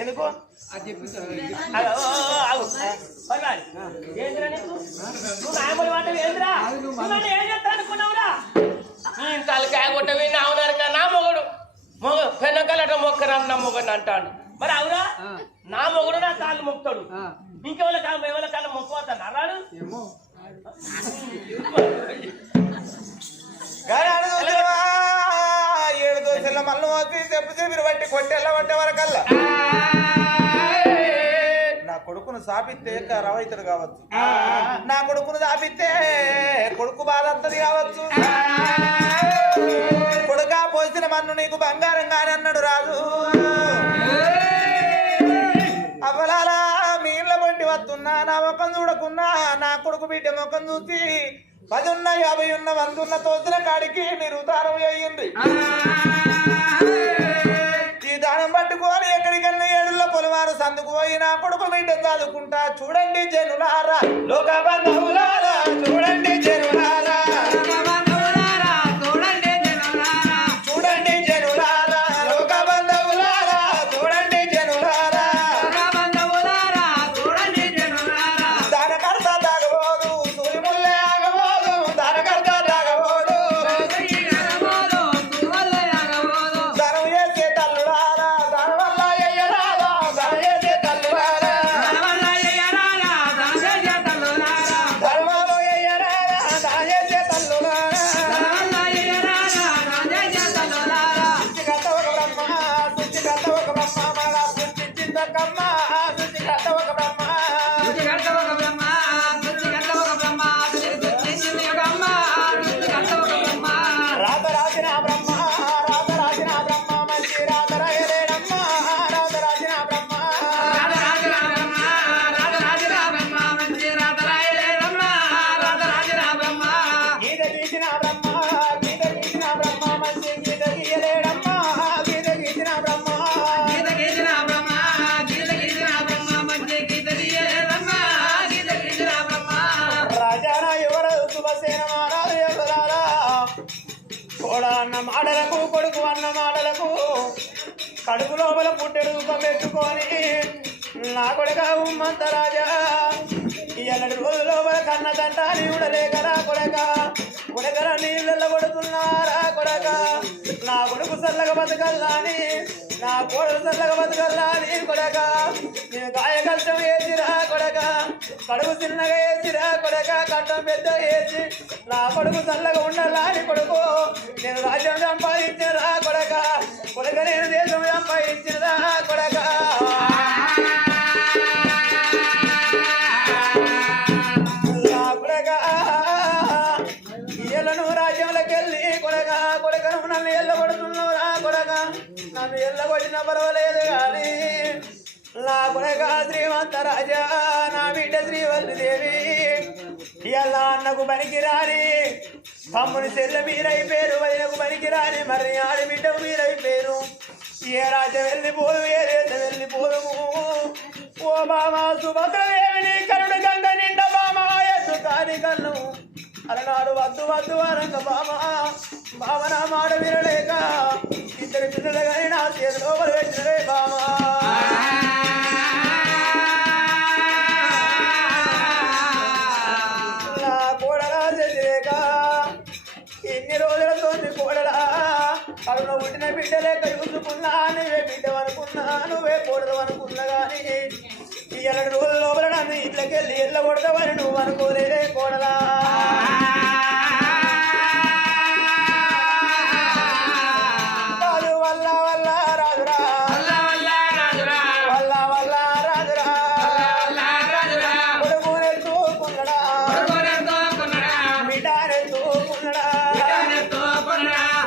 ఎందుకు తలకాయ కొట్టవి నావు నరక నా మొగుడు పెన్నకలట మొక్కరని నా మొగుడు అంటాడు మరి అవునా నా మొగుడు నా కాళ్ళు మొక్కుతాడు ఇంకెవరి కాళ్ళు ఎవరి కాళ్ళు మొక్కుపోతాను అన్నాడు గానాడు 7 దోశల మళ్ళీ వచ్చి చెప్పి మీరు బట్టి కొట్టెళ్ళ పట్టే వరకల్లా నా కొడుకును సాపిస్తే రవైతుడు కావచ్చు నా కొడుకును సాపిస్తే కొడుకు బాధ వస్తుంది కావచ్చు కొడుకా పోసిన మన్ను నీకు బంగారం కాని అన్నాడు రాజు అవ్వలాలా మీ ఇళ్ళ బండి వస్తున్నా నా ముఖం చూడకున్నా నా కొడుకు బిడ్డ ముఖం చూసి 10 ఉన్న 50 ఉన్న 100 ఉన్న తోసిన కాడికి మీరు దానం చేయండి ఈ దానం పట్టుకొని ఎక్కడికన్నా 7 పొలవారు సందుకు పోయి నా కొడుకు బిడ్డ చదువుకుంటా చూడండి జనులారా లోక బంధువులారా చూడండి జనులారా చూడండి జనులారా లోక బంధువులారా చూడండి జనులారా దానకర్త తాగబోదు సూర్యముల్లే ఆగబోదు దానకర్త తాగబోదు ధనం చేసే తల్లులారా దాని వల్ల ఎయ్యరాదా ధనం చేసే తల్లులారా ధర్మాలు ఎయ్యరాదా ధనం చేసే తల్లులారా సృష్టికర్త ఒక బ్రహ్మ సృష్టికర్త ఒక బ్రహ్మ మన సృష్టించిందకమ్మ సృష్టికర్త ఒక బ్రహ్మ రాత రాసిన బ్రహ్మ రాత రాసిన బ్రహ్మ మంచి రాత రాయలేడమ్మ రాత రాసిన బ్రహ్మ గీత గీసిన బ్రహ్మ గీత గీసిన బ్రహ్మ మంచి గీత గీయలేడమ్మ గీత గీసిన బ్రహ్మ రాజాన ఎవరు శుభసేన మారాలు ఎవరారా కోడ అన్న మాటలకు కొడుకు అన్న మాటలకు కడుపు లోపల పుట్టెడు రూపం పెట్టుకొని నా కొడుక ఉమ్మంత రాజా ఎన్నటి రోజు లోపల కన్న తంట నీవుడలేకరా కొడకర నీళ్ళ కొడుతున్నారా కొడక నా కొడుకు చల్లగా బతకల్లాని నా కోడలు చల్లగా బతకల్లాని కొడక నేను కాయ కష్టం వేసిరా కొడక కడుపు చిన్నగా వేసిరా కొడక కట్టం పెద్ద వేసి నా కొడుకు చల్లగా ఉండాలని కొడుకు నేను రాజ్యం సంపాదించినరా కొడక నేను దేశం సంపాదించినరా కొడక ఇయ్యలను రాజ్యంలోకి వెళ్ళి కొడకను నన్ను ఎల్లగొడుతున్నావు రా కొడక నన్ను ఎల్లగొట్టిన పర్వాలేదు కానీ నా కొడక శ్రీమంత రాజా నా బిడ్డ శ్రీవల్లి దేవి ఇలా అన్నకు పనికి రాని తమ్ముని చెల్లె మీరైపోయారు వదినకు పనికి రాని మరి ఆడబిడ్డ మీరైపోయారు ఏ రాజ్యం వెళ్ళిపోదు ఏ దేశం వెళ్ళిపోదుము ఓ బామా సుభద్రదేవిని కరుణ గంగ నిండా బామా ఎత్తు కాని కన్ను అలనాడు వద్దు వద్దు అనంగ బామా భావన మాట వినలేక ఇద్దరు పిల్లలు కానీ నా చేతిలో పెట్టినరే బామా ఎన్ని రోజులతో కోడలా కరుణ పుట్టిన బిడ్డలేక చూసుకున్నా నువ్వే బిడ్డవనుకున్నా నువ్వే కోడలు అనుకున్నా గాని ఈ 2 రోజుల లోపల నన్ను ఇళ్ళకెళ్ళి ఎల్ల కొడతావని నువ్వు అనుకోలేదే కోడలా వల్ల వల్ల రాజురా వల్ల వల్ల రాజురా కొడుకునెత్తు కున్నడా బిడ్డనెత్తు కున్నడా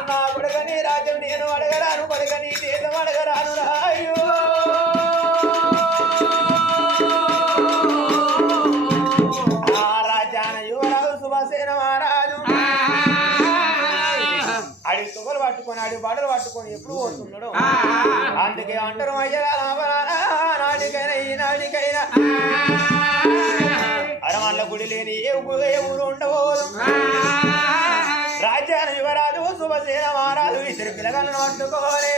నా కొడుకని రాజ్యం నేను అడగరాను కొడుకని దేశం అడగరాను రాయు ఆ రాజ్యాన యువరాజు సుభాసేన మహారాజు అడి తుగలు పట్టుకొని అడి బడలు పట్టుకొని ఎప్పుడు పోతున్నాడు అందుకే అంటారు అయ్యా నాటికైనా ఈ నాటికైనా అరమల్ల గుడి లేని ఏ ఊరు ఉండబోదు రాజ్యాన యువరాజు సుభసేన మహారాజు ఇద్దరు పిల్లగాలను పట్టుకోవాలి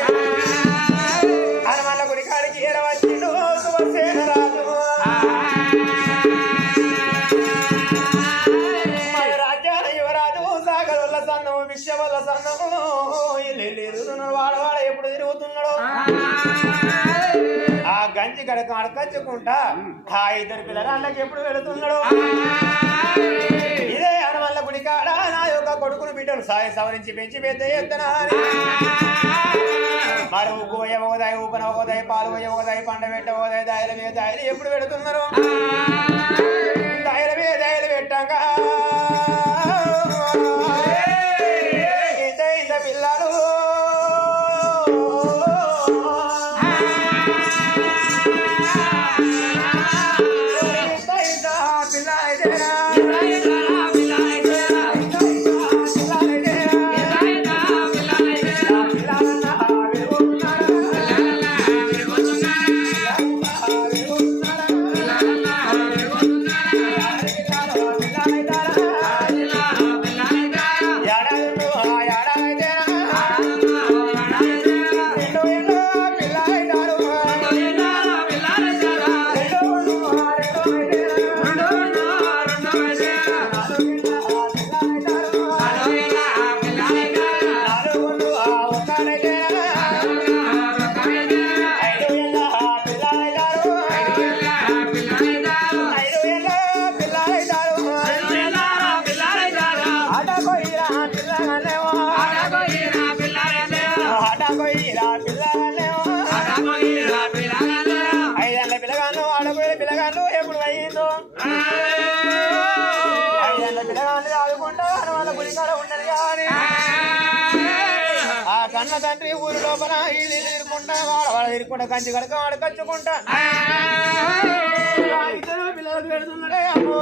హనుమల్ల గుడి కాడికి ఏరవచ్చిండు సుభసేన రాజు మన రాజ్యాన యువరాజు సాగర్ వల్ల సన్నము విషయ వల్ల సన్నము వాడవాడ ఎప్పుడు తిరుగుతున్నాడు ఆ గంజి గడక అడకచ్చుకుంటా ఆ ఇద్దరు పిల్లగాళ్ళకి ఎప్పుడు వెళుతున్నాడు ఇదే హనుమల్ల గుడి కాడ నా యొక్క కొడుకును బిడ్డను సాయి సవరించి పెంచి పెద్ద ఎత్తన మరి ఉగ్గు పోయబోదాయి ఊపన పోదాయి పాలు పోయబోదాయి పండ పెట్టబోదాయి దాయల మీద దాయలు ఎప్పుడు పెడుతున్నారు దాయల మీద దాయలు పెట్టాక ఇంత ఇంత పిల్లలు పిల్లగాను ఎప్పుడు అయ్యిందో 5 పిల్లగాన్ని ఆడుకుంటా వాళ్ళ గుడికాడ ఉన్నది కానీ ఆ కన్న తండ్రి ఊరు లోపల ఇల్లు తిరుకుంటా వాళ్ళ తిరుకుంటా కంచి కడక ఆడకచ్చుకుంటా ఇద్దరు పిల్లలకు పెడుతున్నాడే అమ్మో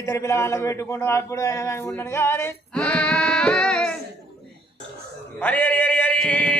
ఇద్దరు పిల్లగాళ్ళకు పెట్టుకుంటూ అప్పుడు అయినా కానీ ఉండను కానీ హరి హరి హరి హరి